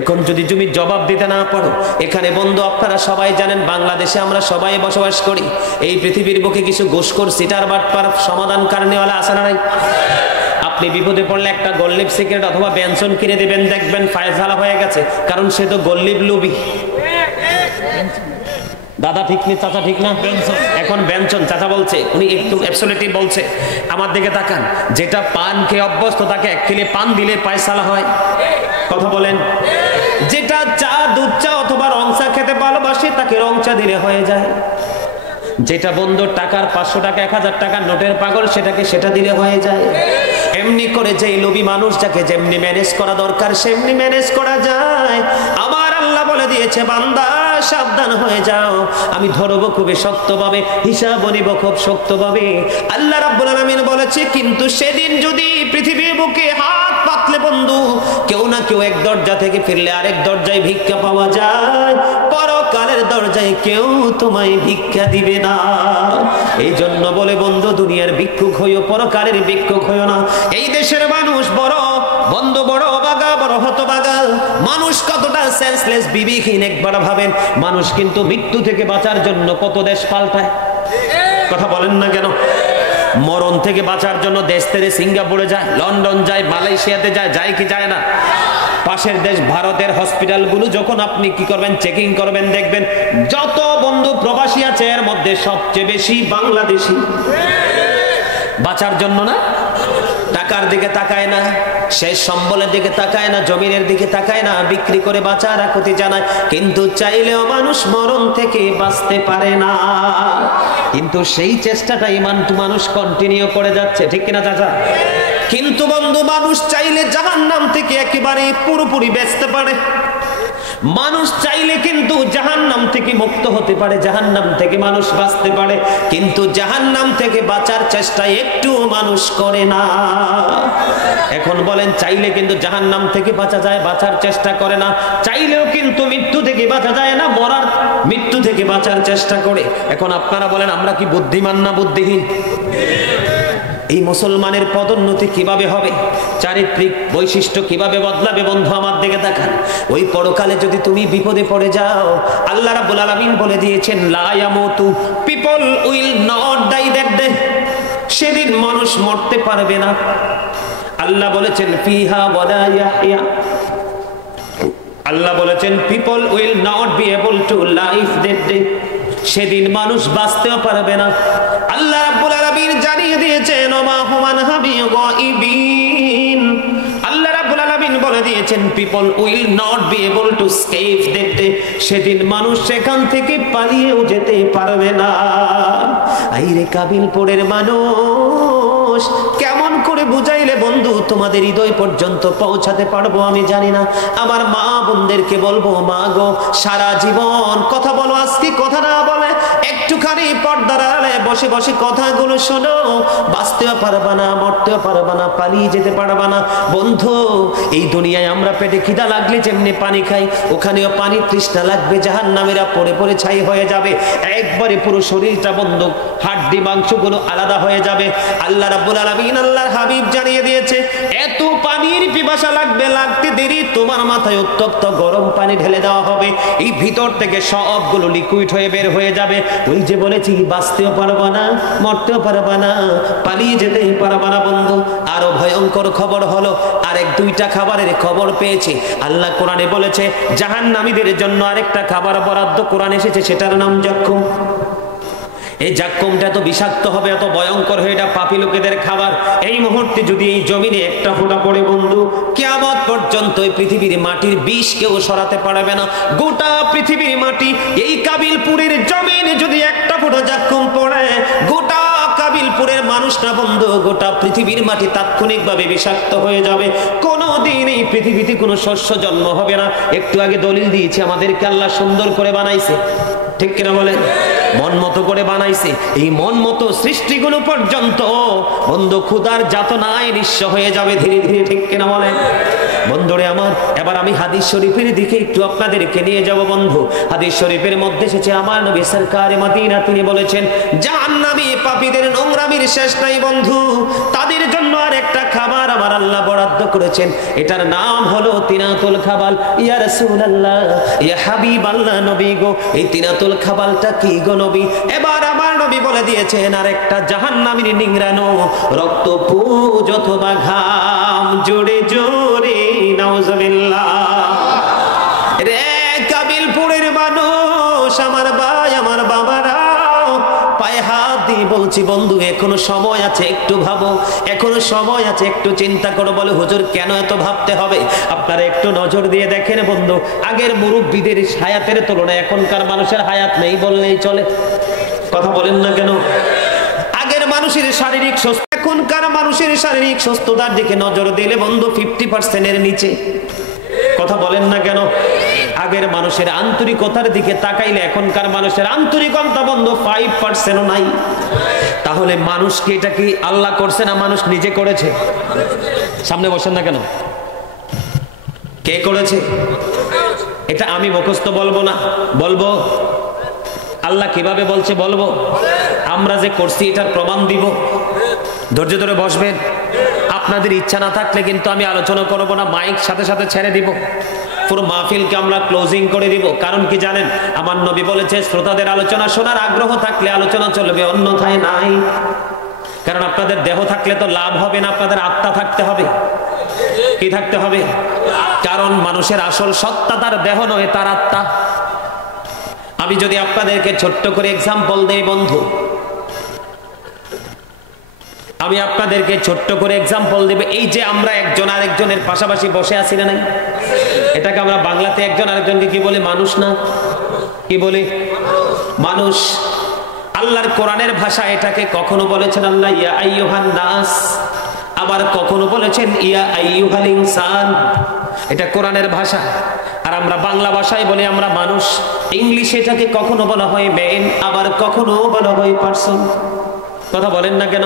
এখন যদি তুমি জবাব দিতে না পারো, এখানে বন্ধু আপনারা সবাই জানেন বাংলাদেশে আমরা সবাই বসবাস করি। এই পৃথিবীর বুকে কিছু ঘুষখোর, সিটার, বাটপার, সমাধান কারণেওয়ালা আছে না নাই? আপনি বিপদে পড়লে একটা গোল্লিপ সিগারেট অথবা বেনসন কিনে দিবেন, দেখবেন ফায়সালা হয়ে গেছে, কারণ সে তো গোল্লিপ লুবি। দাদা ঠিক নেই, চাচা ঠিক না? এখন বেনসন চাচা বলছে, উনি একটু অ্যাবসলিউটলি বলছে। আমার দিকে তাকান, যেটা পান খেয়ে অভ্যস্ত তাকে এক কিলে পান দিলে পায়সালা হয়। কথা বলেন। যেটা চা, দুধ চা অথবা রং চা খেতে ভালোবাসে তাকে রং চা দিলে হয়ে যায়। যেটা বন্ধুর টাকার 500 টাকা 1000 টাকার নোটের পাগল, সেটাকে সেটা দিলে হয়ে যায়। এমনি করে যে লোভী মানুষ, যাকে যেমনি ম্যানেজ করা দরকার সেমনি ম্যানেজ করা যায়। আমার আল্লাহ বলে দিয়েছে বান্দা সাবধান হয়ে যাও, আমি ধরবো খুবই শক্তভাবে, হিসাব নিব খুব শক্তভাবে। আল্লাহ রাব্বুল আলামিন বলেছে কিন্তু সেদিন যদি পৃথিবীর বুকে হাত পাতলে বন্ধু কেউ না কেউ এক দরজা থেকে ফিরলে আরেক দরজায় ভিক্ষা পাওয়া যায়, পরকালের দরজায় কেউ তোমায় ভিক্ষা দিবে না। এই জন্য বলে বন্ধু দুনিয়ার ভিক্ষুক হইও, পরকালের ভিক্ষুক হইও না। এই দেশের মানুষ বড় বন্ধু, বড় বাগা, বড় হতবাগা মানুষ, কতটা সেন্সলেস, বিবেকহীন একবার ভাবেন। মানুষ কিন্তু মৃত্যু থেকে বাঁচার জন্য কত দেশ পাল্টায়। কথা বলেন না কেন? মরণ থেকে বাঁচার জন্য দেশ থেকে সিঙ্গাপুরে যায়, লন্ডন যায়, মালয়েশিয়াতে যায়, যায় কি যায় না? পাশের দেশ ভারতের হসপিটালগুলো যখন আপনি কি করবেন, চেকিং করবেন, দেখবেন যত বন্ধু প্রবাসী আছে এর মধ্যে সবচেয়ে বেশি বাংলাদেশি। বাঁচার জন্য না, টাকার দিকে তাকায় না, শেষ সম্বলের দিকে তাকায় না, জমিনের দিকে তাকায় না, বিক্রি করে বাঁচার আকুতি জানায়। কিন্তু চাইলেও মানুষ মরণ থেকে বাঁচতে পারে না। কিন্তু সেই চেষ্টাটা ইমান মানুষ কন্টিনিউ করে যাচ্ছে, ঠিক কিনা চাচা? কিন্তু বন্ধু মানুষ চাইলে জাহান্নাম থেকে একেবারে পুরোপুরি বাঁচতে পারে। মানুষ চাইলে কিন্তু জাহান্নাম থেকে মুক্ত হতে পারে, জাহান্নাম থেকে মানুষ বাঁচতে পারে, কিন্তু জাহান্নাম থেকে বাঁচার চেষ্টা একটু মানুষ করে না। এখন বলেন চাইলে কিন্তু জাহান্নাম থেকে বাঁচা যায়, বাঁচার চেষ্টা করে না। চাইলেও কিন্তু মৃত্যু থেকে বাঁচা যায় না, মরার মৃত্যু থেকে বাঁচার চেষ্টা করে। এখন আপনারা বলেন আমরা কি বুদ্ধিমান না বুদ্ধিহীন? এই মুসলমানের পদোন্নতি কিভাবে হবে, চারিত্রিক বৈশিষ্ট্য কিভাবে বদলাবে বন্ধু আমার দিকে তাকান। ওই পরকালে যদি তুমি বিপদে পড়ে যাও, আল্লাহ রাব্বুল আলামিন বলে দিয়েছেন লা ইয়ামুতু, people will not die that day. সেদিন মানুষ মরতে পারবে না। আল্লাহ বলেছেন ফিহা ওয়ালা ইয়াহইয়া। আল্লাহ বলেছেন people will not be able two live that day. সেদিন মানুষ বাঁচতেও পারবে না। আল্লাহ রাব্বুল আলামিন জানিয়ে দিয়েছেন ওমা হুমান হাবিগাইবিন। আল্লাহ রাব্বুল আলামিন বলে দিয়েছেন people will not be able to escape that day. সেদিন মানুষ সেখান থেকে পালিয়েও যেতে পারবে না। আইরে কাবিলপুরের মানুষ, মানুষ। কেমন করে বুঝাইলে বন্ধু তোমাদের হৃদয় পর্যন্ত পৌঁছাতে পারবো আমি জানি না। আমার মা বোনদেরকে বলবো, মা গো, সারা জীবন কথা বলো, আজকে কথা না বলে একটুখানি পর্দার আড়ালে বসে বসে কথাগুলো শোনো, বাঁচতেও পারবা না, মরতেও পারবা না, পালিয়ে যেতে পারবা না। বন্ধু, এই দুনিয়ায় আমরা পেটে খিদা লাগলে যেমনি পানি খাই, ওখানেও পানি তৃষ্ণা লাগবে। জাহান্নামীরা পড়ে পড়ে ছাই হয়ে যাবে, একবারে পুরো শরীরটা বন্ধ, হাড্ডি মাংসগুলো আলাদা হয়ে যাবে। আল্লাহ রাব্বুল আলামিন, আল্লাহর হাবিব জানিয়ে দিয়েছে, এত পানির পিপাসা লাগবে, লাগতে দেরি তোমার মাথায় উত্তপ্ত গরম পানি ঢেলে দেওয়া হবে, এই ভিতর থেকে সবগুলো লিকুইড হয়ে বের হয়ে যাবে। ওই যে বলেছি, বাঁচতেও পারবা না, মরতেও পারবা না, পালিয়ে যেতে পারবা না। বন্ধু, আরো ভয়ঙ্কর খবর হলো, আরেক দুইটা খাবারের খবর পেয়েছে। আল্লাহ কোরআনে বলেছে, জাহান্নামীদের জন্য আরেকটা খাবার বরাদ্দ কোরআন এসেছে, সেটার নাম জাক্কুম। এই জাক্কুমটা তো বিষাক্ত হবে, এত ভয়ঙ্কর হয়ে, এটা পাপী লোকেদের খাবার। এই মুহূর্তে যদি এই জমিনে একটা ফোঁটা পড়ে বন্ধু, কিয়ামত পর্যন্ত এই পৃথিবীর মাটির বিষ কেউ সরাতে পারবে না। গোটা পৃথিবীর মাটি, এই কাবিলপুরের জমিনে যদি একটা ফোঁটা জাক্কুম পড়ে, গোটা কাবিলপুরের মানুষটা বন্ধু, গোটা পৃথিবীর মাটি তাৎক্ষণিকভাবে বিষাক্ত হয়ে যাবে। কোনোদিন এই পৃথিবীতে কোনো শস্য জন্ম হবে না। একটু আগে দলিল দিয়েছি, আমাদেরকে আল্লাহ সুন্দর করে বানাইছে, ঠিক কিনা বলেন? মন মতো করে বানাইছে। এই মন মতো সৃষ্টিগুলো পর্যন্ত বন্ধু ক্ষুধার যাতনায় নিঃস্ব হয়ে যাবে ধীরে ধীরে, ঠিক কিনা বলেন? বন্ধুরে আমার, এবার আমি হাদিস শরীফের দিকে একটু আপনাদেরকে নিয়ে যাব বন্ধু। হাদিস শরীফের মধ্যে এসেছে, আমার নবী সরকারে মদিনা তিনি বলেছেন, জাহান্নামী পাপীদের নোংরামির শেষ নাই বন্ধু। তাদের জন্য আর একটা খাবার আমার আল্লাহ বরাদ্দ করেছেন, এটার নাম হলো তিনাতুল খাবাল। ইয়া রাসূলুল্লাহ, ইয়া হাবিবাল্লাহ, নবী গো, এই তিনাতুল খাবালটা কি গো নবী? এবার আমার নবী বলে দিয়েছেন, আর একটা জাহান্নামীর নিংড়ানো রক্ত, পুজ অথবা ঘাম, জোরে জোরে নাউজুবিল্লাহ। রে কাবিলপুরের মানুষ, আমার ভাই, আমার বাবারা, পায়ে হাত দিয়ে বলছি বন্ধু, এখনো সময় আছে, একটু ভাবো, এখনো সময় আছে, একটু চিন্তা করো। বলে, হুজুর কেন এত ভাবতে হবে? আপনারা একটু নজর দিয়ে দেখেন বন্ধু, আগের মুরব্বীদের হায়াতের তুলনায় এখনকার মানুষের হায়াত নেই বললেই চলে। কথা বলেন না কেন? আগের মানুষের শারীরিক সুস্থ, এখনকার মানুষের শারীরিক সুস্থতার দিকে নজর দিলে বন্ধু 50% এর নিচে। কথা বলেন না কেন? আগের মানুষের আন্তরিকতার দিকে তাকাইলে এখনকার মানুষের আন্তরিকতা বন্ধু 5%ও নাই। তাহলে মানুষকে এটা কি আল্লাহ করছে না মানুষ নিজে করেছে? সামনে বসেন না কেন? কে করেছে? এটা আমি মুখস্থ বলবো না, বলবো আল্লাহ কিভাবে বলছে বলবো, আমরা যে করছি এটার প্রমাণ দিব। ধৈর্য ধরে বসবেন। আপনাদের ইচ্ছা না থাকলে কিন্তু আমি আলোচনা করব না, মাইক সাথে সাথে ছেড়ে দিব, পুরো মাহফিলকে আমরা ক্লোজিং করে দিব। কারণ কি জানেন, আমার নবী বলেছে, শ্রোতাদের আলোচনা শোনার আগ্রহ থাকলে আলোচনা চলবে, অন্যথায় নাই। কারণ আপনাদের দেহ থাকলে তো লাভ হবে না, আপনাদের আত্মা থাকতে হবে। কি থাকতে হবে? কারণ মানুষের আসল সত্তা তার দেহ নয়, তার আত্মা। আমি যদি আপনাদেরকে ছোট্ট করে এক্সাম্পল দেই বন্ধু, আমি আপনাদেরকে ছোট্ট করে এক্সাম্পল দেব। এই যে আমরা একজন আরেকজনের পাশাপাশি বসে আছি না নাই, এটাকে আমরা বাংলাতে একজন আরেকজনকে কি বলে? মানুষ না? কি বলে? মানুষ। আল্লাহর কোরআনের ভাষা এটাকে কখনো বলেছেন আল্লাহ ইয়া আইয়ুহান নাস, আবার কখনো বলেছেন ইয়া আইয়ুহাল ইনসান। এটা কোরআনের ভাষা। আর আমরা বাংলা ভাষায় বলি আমরা মানুষ। ইংলিশে এটাকে কখনো বলা হয় ম্যান, আবার কখনো বলা হয় পারসন। কথা বলেন না কেন?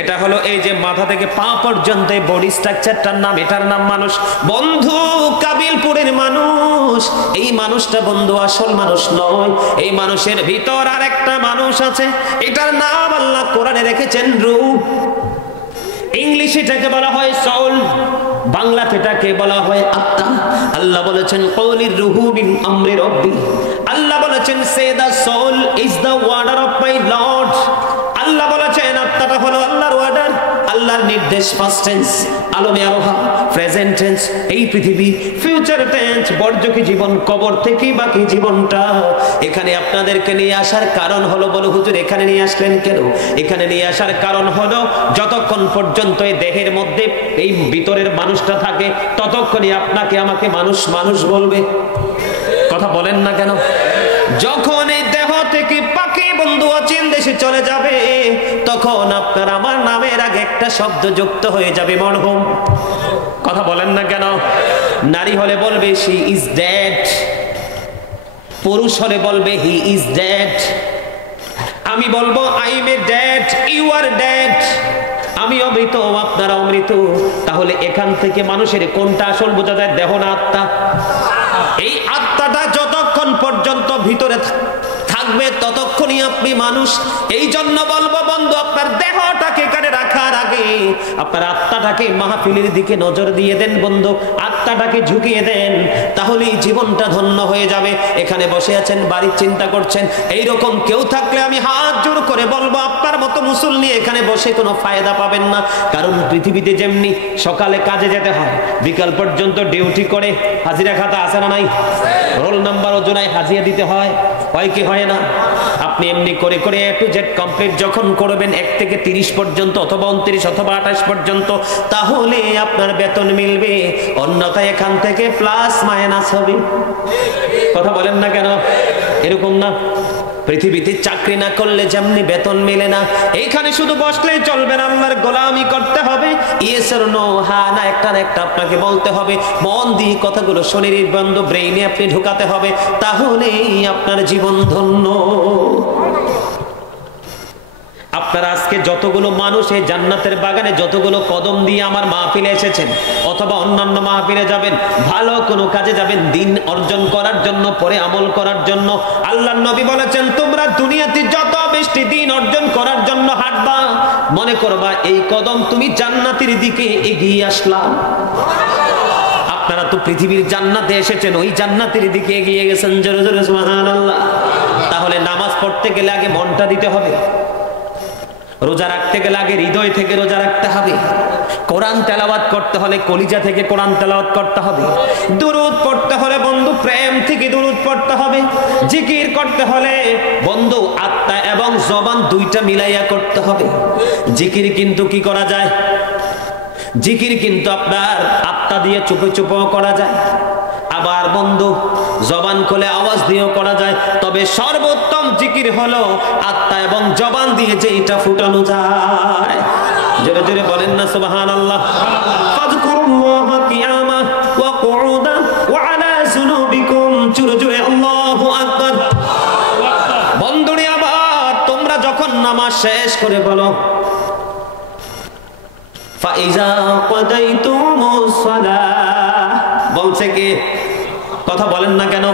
এটা হলো এই যে মাথা থেকে পা পর্যন্ত বডি স্ট্রাকচারটার নাম, এটার নাম মানুষ। বন্ধু, কাবিলপুরের মানুষ, এই মানুষটা বন্ধু আসল মানুষ নয়। এই মানুষের ভিতর আর একটা মানুষ আছে, এটার নাম আল্লাহ কোরআনে রেখেছেন রূহ। ইংলিশে এটাকে বলা হয় সোল, বাংলাতে এটাকে বলা হয় আত্মা। আল্লাহ বলেছেন কওলির রূহু মিন আমরি রাব্বি। আল্লাহ বলেছেন say the soul is the order of my Lord. আল্লাহ বলেছেন আত্মাটা হলো আল্লাহর ওয়ার্ডার, আল্লাহর নির্দেশ। ফার্স্ট টেন্স আলমে আরোহা, প্রেজেন্ট টেন্স এই পৃথিবী, ফিউচার টেন্স বর্জকি জীবন, কবর থেকে বাকি জীবনটা। এখানে আপনাদেরকে নিয়ে আসার কারণ হলো, বলো হুজুর এখানে নিয়ে আসলেন কেন? এখানে নিয়ে আসার কারণ হলো যতক্ষণ পর্যন্ত এই দেহের মধ্যে এই ভিতরের মানুষটা থাকে ততক্ষণই আপনাকে আমাকে মানুষ মানুষ বলবে। কথা বলেন না কেন? যখন এই দেহ থেকে পাখি বন্ধু অচিন দেশে চলে যাবে, তখন আপনার আমার নামের আগে একটা শব্দ যুক্ত হয়ে যাবে, মরহুম। কথা বলেন না কেন? নারী হলে বলবে শি ইজ ডেড, পুরুষ হলে বলবে হি ইজ ডেড। আমি বলবো I am a dead, you are dead. আমি অমৃত, আপনারা অমৃত। তাহলে এখান থেকে মানুষের কোনটা আসল বোঝা যায়? দেহ না আত্মা? এই আত্মাটা যতক্ষণ পর্যন্ত ভিতরে থাকবে ততক্ষণই আপনি মানুষ। এই জন্য বলবো বন্ধু, আপনার দেহটাকে এখানে রাখার আগে আপনার আত্মাটাকে মাহফিলের দিকে নজর দিয়ে দেন বন্ধু, আত্মাটাকে ঝুঁকিয়ে দেন, তাহলেই জীবনটা ধন্য হয়ে যাবে। এখানে বসে আছেন, বাড়ির চিন্তা করছেন, এইরকম কেউ থাকলে আমি হাত জোর করে বলবো আপনার মতো মুসল নিয়ে এখানে বসে কোনো ফায়দা পাবেন না। কারণ পৃথিবীতে যেমনি সকালে কাজে যেতে হয়, বিকাল পর্যন্ত ডিউটি করে হাজিরা খাতা আছে না নাই? রোল নাম্বার ওজনায় হাজিরা দিতে হয়, হয় কি হয় না? আপনি এমনি করে করে A to Z কমপ্লিট যখন করবেন 1 থেকে 30 পর্যন্ত অথবা 29 অথবা 28 পর্যন্ত, তাহলে আপনার বেতন মিলবে। অন্যথায় এখান থেকে প্লাস মাইনাস হবে। কথা বলেন না কেন? এরকম না? পৃথিবীতে চাকরি না করলে যেমনি বেতন মেলে না, এইখানে শুধু বসলেই চলবে না, আল্লাহর গোলামি করতে হবে। ইয়েস অর নো, হ্যাঁ না একটা না একটা আপনাকে বলতে হবে। মন দিয়ে কথাগুলো শরীরের বন্ধ ব্রেইনে আপনি ঢুকাতে হবে, তাহলেই আপনার জীবন ধন্য। আপনারা আজকে যতগুলো মানুষ এই জান্নাতের বাগানে যতগুলো কদম দিয়ে আমার মাহফিলে এসেছেন অথবা অন্যান্য মাহফিলে যাবেন, ভালো কোনো কাজে যাবেন দিন অর্জন করার জন্য, পরে আমল করার জন্য। আল্লাহর নবী বলেছেন, তোমরা দুনিয়াতে যত বেশি দিন অর্জন করার জন্য হাঁটবা, মনে করবা এই কদম তুমি জান্নাতের দিকে এগিয়ে আসলাম। আপনারা তো পৃথিবীর জান্নাতে এসেছেন, ওই জান্নাতের দিকে এগিয়ে গেছেন। জোরে জোরে সুবহানাল্লাহ। তাহলে নামাজ পড়তে গেলে আগে মনটা দিতে হবে, রোজা রাখতে গেলে আগে হৃদয় থেকে রোজা রাখতে হবে, কোরআন তেলাওয়াত করতে হলে কলিজা থেকে কোরআন তেলাওয়াত করতে হবে, দুরূদ পড়তে হলে বন্ধু প্রেম থেকে দুরূদ পড়তে হবে, জিকির করতে হলে বন্ধু আত্মা এবং জবান দুইটা মিলাইয়া করতে হবে। জিকির কিন্তু কি করা যায়? জিকির কিন্তু আপনার আত্মা দিয়ে চুপে চুপেও করা যায়, আবার বন্ধু জবান খুলে আওয়াজ দিয়েও করা যায়। তবে সর্বোত্তম জিকির হলো আত্মা এবং জবান দিয়ে যেটা ফুটানো যায়। জোরে জোরে বলেন না সুবহানাল্লাহ। ফাযকুরুল্লাহ কিয়ামা ওয়া কুউদান ওয়া আলা যুনুবিকুম। জোরে জোরে আল্লাহু আকবার। বন্ধুরে, আবার তোমরা যখন নামাজ শেষ করে বলো ফাইজা কাদাইতুমুস সালাহ, বলছে কি? কথা বলেন না কেন?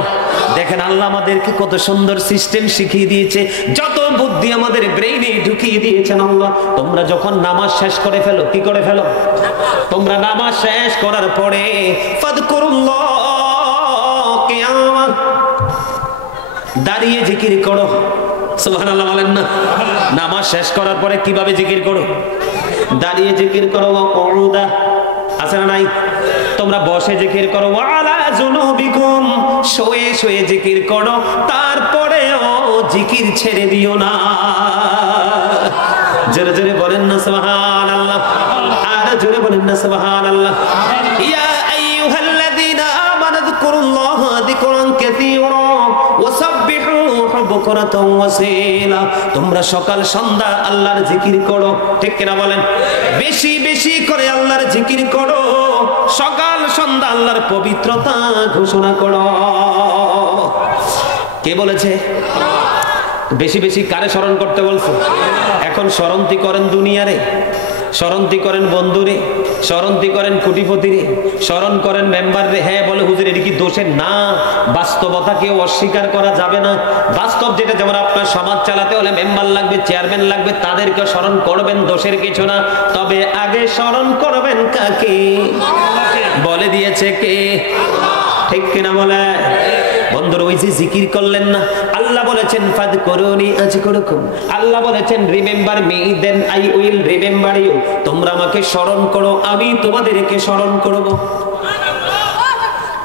দেখেন আল্লাহ আমাদেরকে কত সুন্দর সিস্টেম শিখিয়ে দিয়েছে, যত বুদ্ধি আমাদের ব্রেইনে ঢুকিয়ে দিয়েছেন আল্লাহ। তোমরা যখন নামাজ শেষ করে ফেলো, কি করে ফেলো? তোমরা নামাজ শেষ করার পরে ফাযকুরুল্লাহ কিয়ামা, দাঁড়িয়ে জিকির করো। সুবহানাল্লাহ বলেন না? নামাজ শেষ করার পরে কিভাবে জিকির করো? দাঁড়িয়ে জিকির করো। ওয়া কুউদা আছে না নাই? তোমরা বসে জিকির করো। ওয়া আলা যুনুবিকুম, শুয়ে শুয়ে জিকির করো। তারপরেও জিকির ছেড়ে দিও না। জোরে জোরে বলেন না সুবহানাল্লাহ। আর জোরে বলেন না সুবহানাল্লাহ। ইয়া আইয়ুহাল্লাযীনা আমানু যিকুরুল্লাহা যিকরান কাসীরা ওয়াসাব্বিহুহু বুকরাতাও ওয়াসীলা। তোমরা সকাল সন্ধ্যা আল্লাহর জিকির করো, ঠিক কিনা বলেন? বেশি বেশি করে আল্লাহর জিকির করো, সকাল সন্ধ্যা আল্লাহর পবিত্রতা ঘোষণা করো। কে বলেছে? বেশি বেশি কারে স্মরণ করতে বলছো? এখন স্মরণতি করেন দুনিয়ারে, স্মরণতি করেন বন্ধুরে, স্মরণতি করেন কোটিপতিরে, স্মরণ করেন মেম্বার রে। হ্যাঁ বলে হুজুর এটা কি দোষের? না, বাস্তবতা কেউ অস্বীকার করা যাবে না। বাস্তব যেটা, যেমন আপনার সমাজ চালাতে হলে মেম্বার লাগবে, চেয়ারম্যান লাগবে, তাদেরকে স্মরণ করবেন, দোষের কিছু না। তবে আগে স্মরণ করবেন কাকে? বলে দিয়েছে কে? ঠিক কিনা বলে? বন্ধুরা, ওই যে জিকির করলেন না, আল্লাহ বলেছেন ফাযকুরুনি আযকুরুকুম। আল্লাহ বলেছেন remember me then I will remember you. তোমরা আমাকে স্মরণ করো, আমি তোমাদেরকে স্মরণ করব।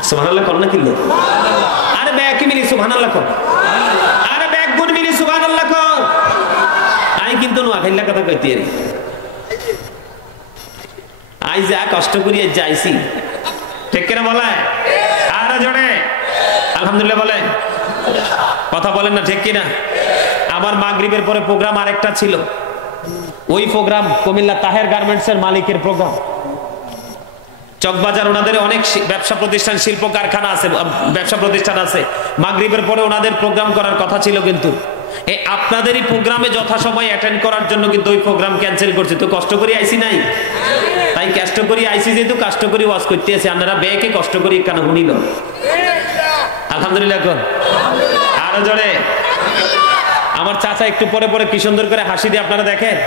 সুবহানাল্লাহ কর না কিল্লে? আরে ব্যাক মিলি সুবহানাল্লাহ কর। আরে ব্যাক গুণ মিলি সুবহানাল্লাহ কর। আই কিন্তু নোয়াখাইলা কথা কইতে রে, আই যা কষ্ট করিয়ে যাইছি, ঠিক কিনা বলে? আর জোরে আলহামদুলিল্লাহ বলে। কথা বলেন না, ঠিক কিনা? আমার মাগরিবের পরে প্রোগ্রাম আরেকটা ছিল, ওই প্রোগ্রাম কুমিল্লা তাহের গার্মেন্টসের মালিকের প্রোগ্রাম। চকবাজার ওনাদের অনেক ব্যবসা প্রতিষ্ঠান, শিল্প কারখানা আছে, ব্যবসা প্রতিষ্ঠান আছে। মাগরিবের পরে ওনাদের প্রোগ্রাম করার কথা ছিল, কিন্তু এই আপনাদেরই প্রোগ্রামে যথাসময় অ্যাটেন্ড করার জন্য কিন্তু ওই প্রোগ্রাম ক্যান্সেল করছে। তো কষ্ট করে আইসি নাই, তাই কষ্ট করি আইসি, যেহেতু কষ্ট করি ওয়াজ করতে আছে, আপনারা বেকে কষ্ট করি কেন শুনিল। আলহামদুলিল্লাহ। আরো জোরে। আমার চাচা একটু পরে পরে কি সুন্দর করে হাসি দিয়ে, আপনারা দেখেন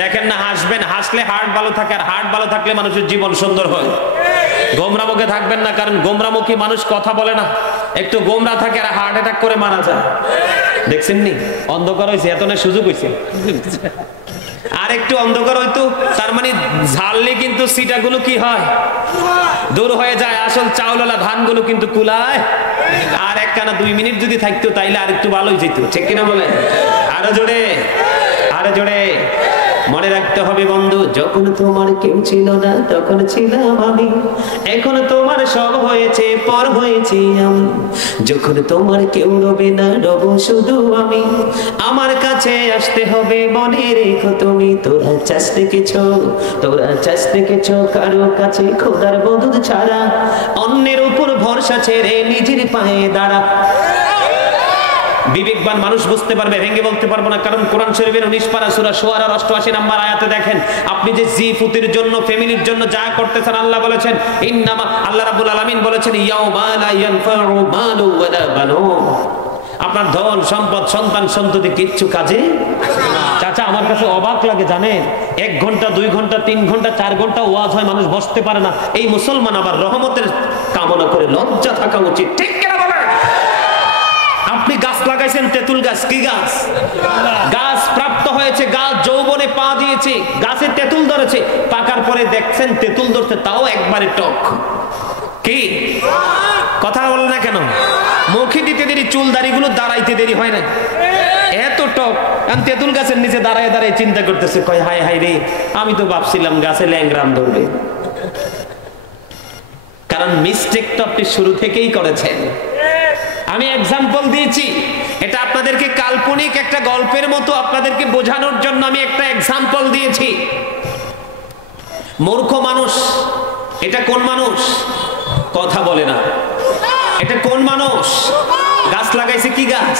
দেখেন না? হাসবেন, হাসলে হার্ট ভালো থাকে, আর হার্ট ভালো থাকলে মানুষের জীবন সুন্দর হয়। গোমরামুখে থাকবেন না, কারণ গোমরামুখী মানুষ কথা বলে না, একটু গোমরা থাকে আর হার্ট অ্যাটাক করে মারা যায়। দেখছেন নি? অন্ধকার হয়েছে, এত না সুযোগ হয়েছে। আর একটু অন্ধকার হইতো, তার মানে ঝাললে কিন্তু সিটাগুলো কি হয়, দূর হয়ে যায়। আসল চাউলওয়ালা ধানগুলো কিন্তু কুলায়। আর একখানা 2 মিনিট যদি থাকতো তাইলে আর একটু ভালোই যেত, ঠিক কিনা বলে? আরো জোরে, আরো জোরে। মনে রাখতে হবে বন্ধু, যখন তোমার কেউ ছিল না তখন ছিলাম আমি, এখন তোমার সব হয়েছে, পর হয়েছি আমি। যখন তোমার কেউ রবে না, রব শুধু আমি। আমার কাছে আসতে হবে, মনে রেখো তুমি। তোরা চাস দেখেছো, তোরা চাস দেখেছো কারো কাছে খোদার বদল ছাড়া, অন্যের উপর ভরসা ছেড়ে নিজের পায়ে দাঁড়া। বিবেকবান মানুষ বুঝতে পারবে, ভেঙে বলতে পারবো না, কারণ কোরআন শরীফের 19 পারা সূরা শুআরার 88 নম্বর আয়াতে দেখেন, আপনি যে জিফুতির জন্য, ফ্যামিলির জন্য যা করতেছেন, আল্লাহ বলেছেন ইন্নামা, আল্লাহ রাব্বুল আলামিন বলেছেন ইয়াউমা লা ইয়ানফাউ মালু ওয়ালা বানুন। আপনার ধন সম্পদ সন্তান সন্ততি কিচ্ছু কাজে। চাচা আমার কাছে অবাক লাগে জানেন, 1 ঘন্টা 2 ঘন্টা 3 ঘন্টা 4 ঘন্টা ওয়াজ হয়, মানুষ বসতে পারে না। এই মুসলমান আবার রহমতের কামনা করে, লজ্জা থাকা উচিত, ঠিক কিনা বলেন? আপনি গাছ লাগাইছেন, তেঁতুল গাছ, কি গাছ? গাছ প্রাপ্ত হয়েছে, গাছ যৌবনে পা দিয়েছে, গাছে তেঁতুল ধরেছে, পাকার পরে দেখছেন তেঁতুল ধরছে, তাও একবারে টক। কি কথা বল না কেন? মুখে দিতে দেরি, চুল দাড়িগুলো দাঁড়াইতে দেরি হয় না, এত টক। কারণ তেঁতুল গাছের নিচে দাঁড়ায় দাঁড়ায় চিন্তা করতেছে, কয় হায় হায় রে, আমি তো ভাবছিলাম গাছে ল্যাংরাম ধরবে। কারণ মিস্টেক তো আপনি শুরু থেকেই করেছেন। আমি এক্সাম্পল দিয়েছি, এটা আপনাদেরকে কাল্পনিক একটা গল্পের মতো আপনাদেরকে বোঝানোর জন্য আমি একটা এক্সাম্পল দিয়েছি। মূর্খ মানুষ, এটা কোন মানুষ কথা বলে না? এটা কোন মানুষ? গাছ লাগাইছে, কি গাছ?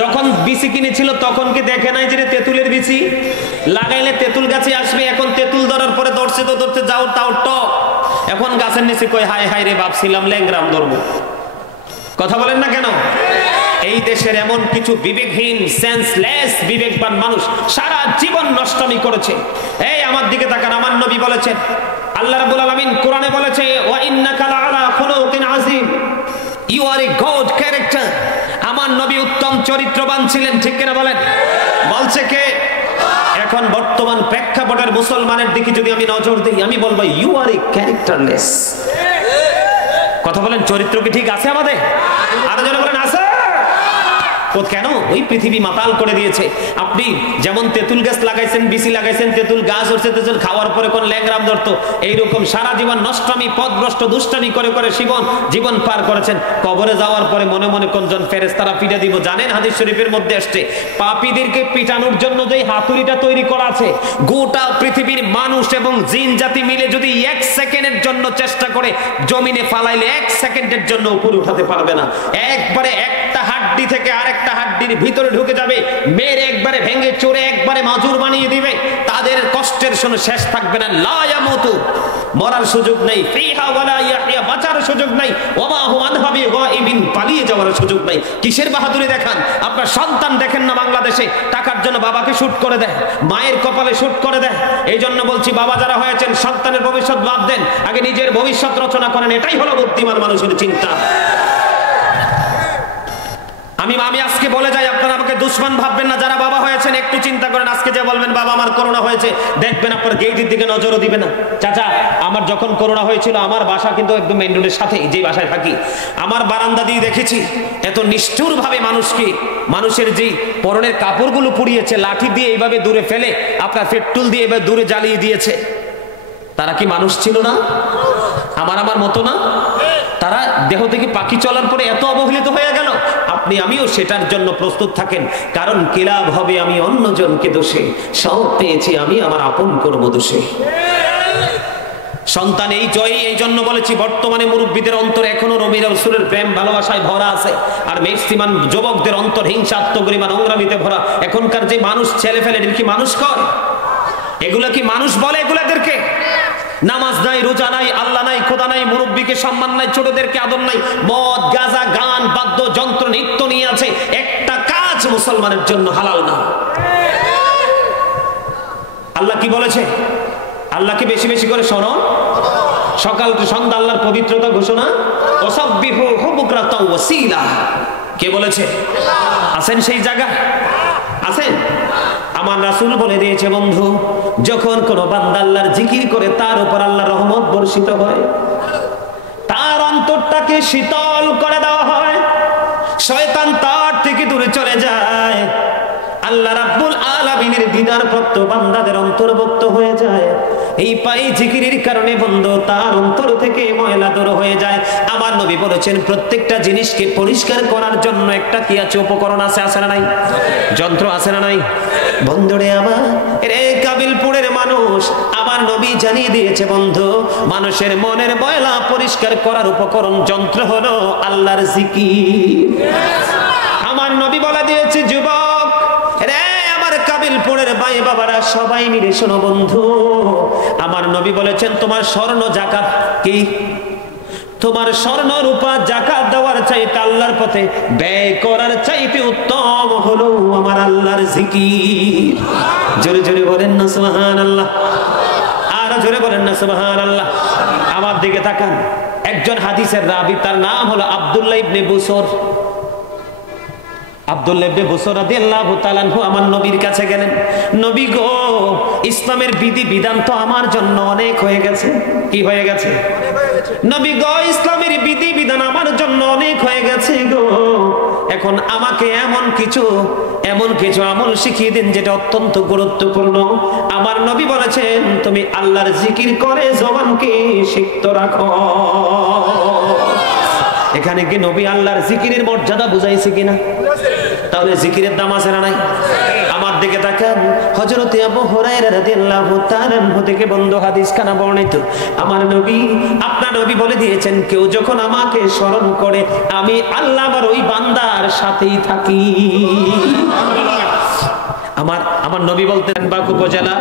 যখন বিচি কিনেছিল তখন কি দেখে নাই যে তেঁতুলের বিচি লাগাইলে তেঁতুল গাছে আসবে? এখন তেঁতুল ধরার পরে ধরছে তো ধরতে যাও, তাও টক। এখন গাছের নিচে কই হায় হায় রে, ভাবছিলাম ল্যাংরাম ধরবো। কথা বলেন না কেন? এই দেশের এমন কিছু বিবেকহীন, সেন্সলেস বিবেকবান মানুষ সারা জীবন নষ্টমি করেছে। এই আমার দিকে তাকান, আমার নবী বলেছেন, আল্লাহ রাব্বুল আলামিন কোরআনে বলেছে, ওয়া ইন্নাকা লাআলা খুলুকিন আযীম, you are a good character. আমার নবী উত্তম চরিত্রবান ছিলেন, ঠিক কিনা বলেন? বলছে কে? এখন বর্তমান প্রেক্ষাপটের মুসলমানের দিকে যদি আমি নজর দিই, আমি বলবো ইউ আর এ ক্যারেক্টারলেস। কথা বলেন, চরিত্র কি ঠিক আছে আমাদের? আরো যারা বলেন আছে। কেন? ওই পৃথিবী মাতাল করে দিয়েছে। আপনি যেমন তেঁতুল গাছ লাগাইছেন, বিচি লাগাইছেন, তেঁতুল গাছ হচ্ছে, তেঁতুল খাওয়ার পরে কোন ল্যাংরাম ধরতো, এইরকম সারা জীবন নষ্টমী, পথভ্রষ্ট, দুষ্টামি করে করে জীবন পার করেছেন। কবরে যাওয়ার পরে মনে মনে কোনজন ফেরেশতারা পিটা দিব জানেন? হাদিস শরীফের মধ্যে আসছে, পাপীদেরকে পিটানোর জন্য যে হাতুড়িটা তৈরি করা আছে, গোটা পৃথিবীর মানুষ এবং জিন জাতি মিলে যদি 1 সেকেন্ডের জন্য চেষ্টা করে জমিনে ফালাইলে 1 সেকেন্ডের জন্য উপরে উঠাতে পারবে না। একবারে একটা হাড্ডি থেকে আরেকটা হাড্ডির ভিতরে ঢুকে যাবে, মেরে একবারে ভেঙে চোরে একবারে মাজুর বানিয়ে দিবে। তাদের কষ্টের শুনে শেষ থাকবে না। লা ইয়ামুতু, মরার সুযোগ নেই, ফিহা ওয়ালা ইয়াহইয়া, বাঁচার সুযোগ নাই, ওমা হুম আনহা বিগাইবিন, পালিয়ে যাওয়ার সুযোগ নাই। কিসের বাহাদুরি দেখান? আপনার সন্তান দেখেন না বাংলাদেশে টাকার জন্য বাবাকে শুট করে দেয়, মায়ের কপালে শুট করে দেয়। এই জন্য বলছি, বাবা যারা হয়েছেন সন্তানের ভবিষ্যৎ বাদ দেন, আগে নিজের ভবিষ্যৎ রচনা করেন। এটাই হলো বুদ্ধিমান মানুষের চিন্তা। আমি আজকে বলে যাই, আপনারা আমাকে দুশ্মন ভাববেন না। যারা বাবা হয়েছেন একটু চিন্তা করেন, আজকে যে বলবেন বাবা আমার করোনা হয়েছে, দেখবেন আপনার গেটের দিকে নজরও দিবে না। চাচা আমার যখন করোনা হয়েছিল, আমার বাসা কিন্তু একদম মেইন রোডের সাথে, যে বাসায় থাকি, আমার বারান্দা দিয়ে দেখেছি এত নিষ্ঠুর ভাবে মানুষের যে পরনের কাপড়গুলো পুড়িয়েছে, লাঠি দিয়ে এইভাবে দূরে ফেলে, আপনার পেট্রোল দিয়ে এবার দূরে জ্বালিয়ে দিয়েছে। তারা কি মানুষ ছিল না? আমার মতো না? তারা দেহ থেকে পাখি চলার পরে এত অবহেলিত হয়ে গেল। আপনি আমিও সেটার জন্য প্রস্তুত থাকেন, কারণ কি লাভ হবে আমি অন্যজনকে দোষে, সব পেয়েছি আমি আমার আপন করব দোষে। সন্তান এই জয়, এই জন্য বলেছি বর্তমানে মুরব্বীদের অন্তর এখনো নবী রাসূলের প্রেম ভালোবাসায় ভরা আছে, আর ম্যাক্সিমাম যুবকদের অন্তর হিংসা আত্মগরিমা নোংরামিতে ভরা। এখনকার যে মানুষ ছেলে ফেলে, এদের কি মানুষ কয়? এগুলা কি মানুষ বলে? এগুলাদেরকে নামাজ নাই, রোজা নাই, আল্লাহ নাই, খোদা নাই, মুরব্বীকে সম্মান নাই, ছোটদেরকে আদর নাই, মদ গাঁজা গান বাদ্য যন্ত্র নৃত্য নিয়ে আছে। একটা কাজ মুসলমানের জন্য হালাল না। আল্লাহ কি বলেছে? আল্লাহকে বেশি বেশি করে শোনো, সকাল থেকে সন্ধ্যা আল্লাহর পবিত্রতা ঘোষণা। ওয়াসাব্বিহুহু বুকরাতাও ওয়াসিলা। কে বলেছে? আছেন সেই জায়গা? আছেন? আমার রাসূল বলে দিয়েছে বন্ধু, যখন কোন বান্দা আল্লাহর জিকির করে তার উপর আল্লাহর রহমত বর্ষিত হয়, তার অন্তরটাকে শীতল করে দেওয়া হয়, শয়তান তার থেকে দূরে চলে যায়, আল্লাহ রাব্বুল আলামিনের দিদার প্রাপ্ত বান্দাদের অন্তর্ভুক্ত হয়ে যায়। এই পাই জিকিরের কারণে বন্ধু তার অন্তর থেকে ময়লা দূর হয়ে যায়। আমার নবী বলেছেন প্রত্যেকটা জিনিসকে পরিষ্কার করার জন্য একটা কি আছে? উপকরণ আছে, আছে না নাই? যন্ত্র আছে না নাই? বন্ধুরে আমার, রে কাবিলপুরের মানুষ, আমার নবী জানিয়ে দিয়েছে বন্ধু, মানুষের মনের ময়লা পরিষ্কার করার উপকরণ যন্ত্র হলো আল্লাহর জিকির। আমার নবী বলে দিয়েছে যুবক রে, আমার কাবিলপুরের ভাই বাবারা সবাই মিলে শোনো বন্ধু, আমার নবী বলেছেন তোমার স্বর্ণ যাকাত কি? তোমার স্বর্ণ রূপা যাকাত দেওয়ার চাইতে আল্লাহর পথে ব্যয় করার চাইতে উত্তম হলো আমার আল্লাহর জিকির। জোরে জোরে বলেন না সুবহানাল্লাহ, আর জোরে বলেন না সুবহানাল্লাহ। আমার দিকে তাকান, একজন হাদিসের রাবী, তার নাম হলো আব্দুল্লাহ ইবনে বুসর। আব্দুল্লাহ ইবনে বুসর রাদিয়াল্লাহু তাআলা আনহু আমার নবীর কাছে গেলেন, নবী গো, ইসলামের বিধি বিধান তো আমার জন্য অনেক হয়ে গেছে। কি হয়ে গেছে? নবী গো, ইসলামের বিধি বিধান আমার জন্য অনেক হয়ে গেছে গো, এখন আমাকে এমন কিছু আমল শিখিয়ে দিন যেটা অত্যন্ত গুরুত্বপূর্ণ। আমার নবী বলেছেন তুমি আল্লাহর জিকির করে জবানকে সিক্ত রাখো। এখানে কি নবী আল্লাহর জিকিরের মর্যাদা বুঝাইছে কিনা? তাহলে জিকিরের দাম আছে না নাই? আমার দিকে তাকান, হযরত আবু হুরায়রা রাদিয়াল্লাহু তাআলা আনহু থেকে বন্ধু হাদিস খানা বর্ণিত। আমার নবী, আপনার নবী বলে দিয়েছেন কেউ যখন আমাকে স্মরণ করে আমি আল্লাহ আমার ওই বান্দার সাথেই থাকি। আমার নবী বলতেন বাক উপজেলা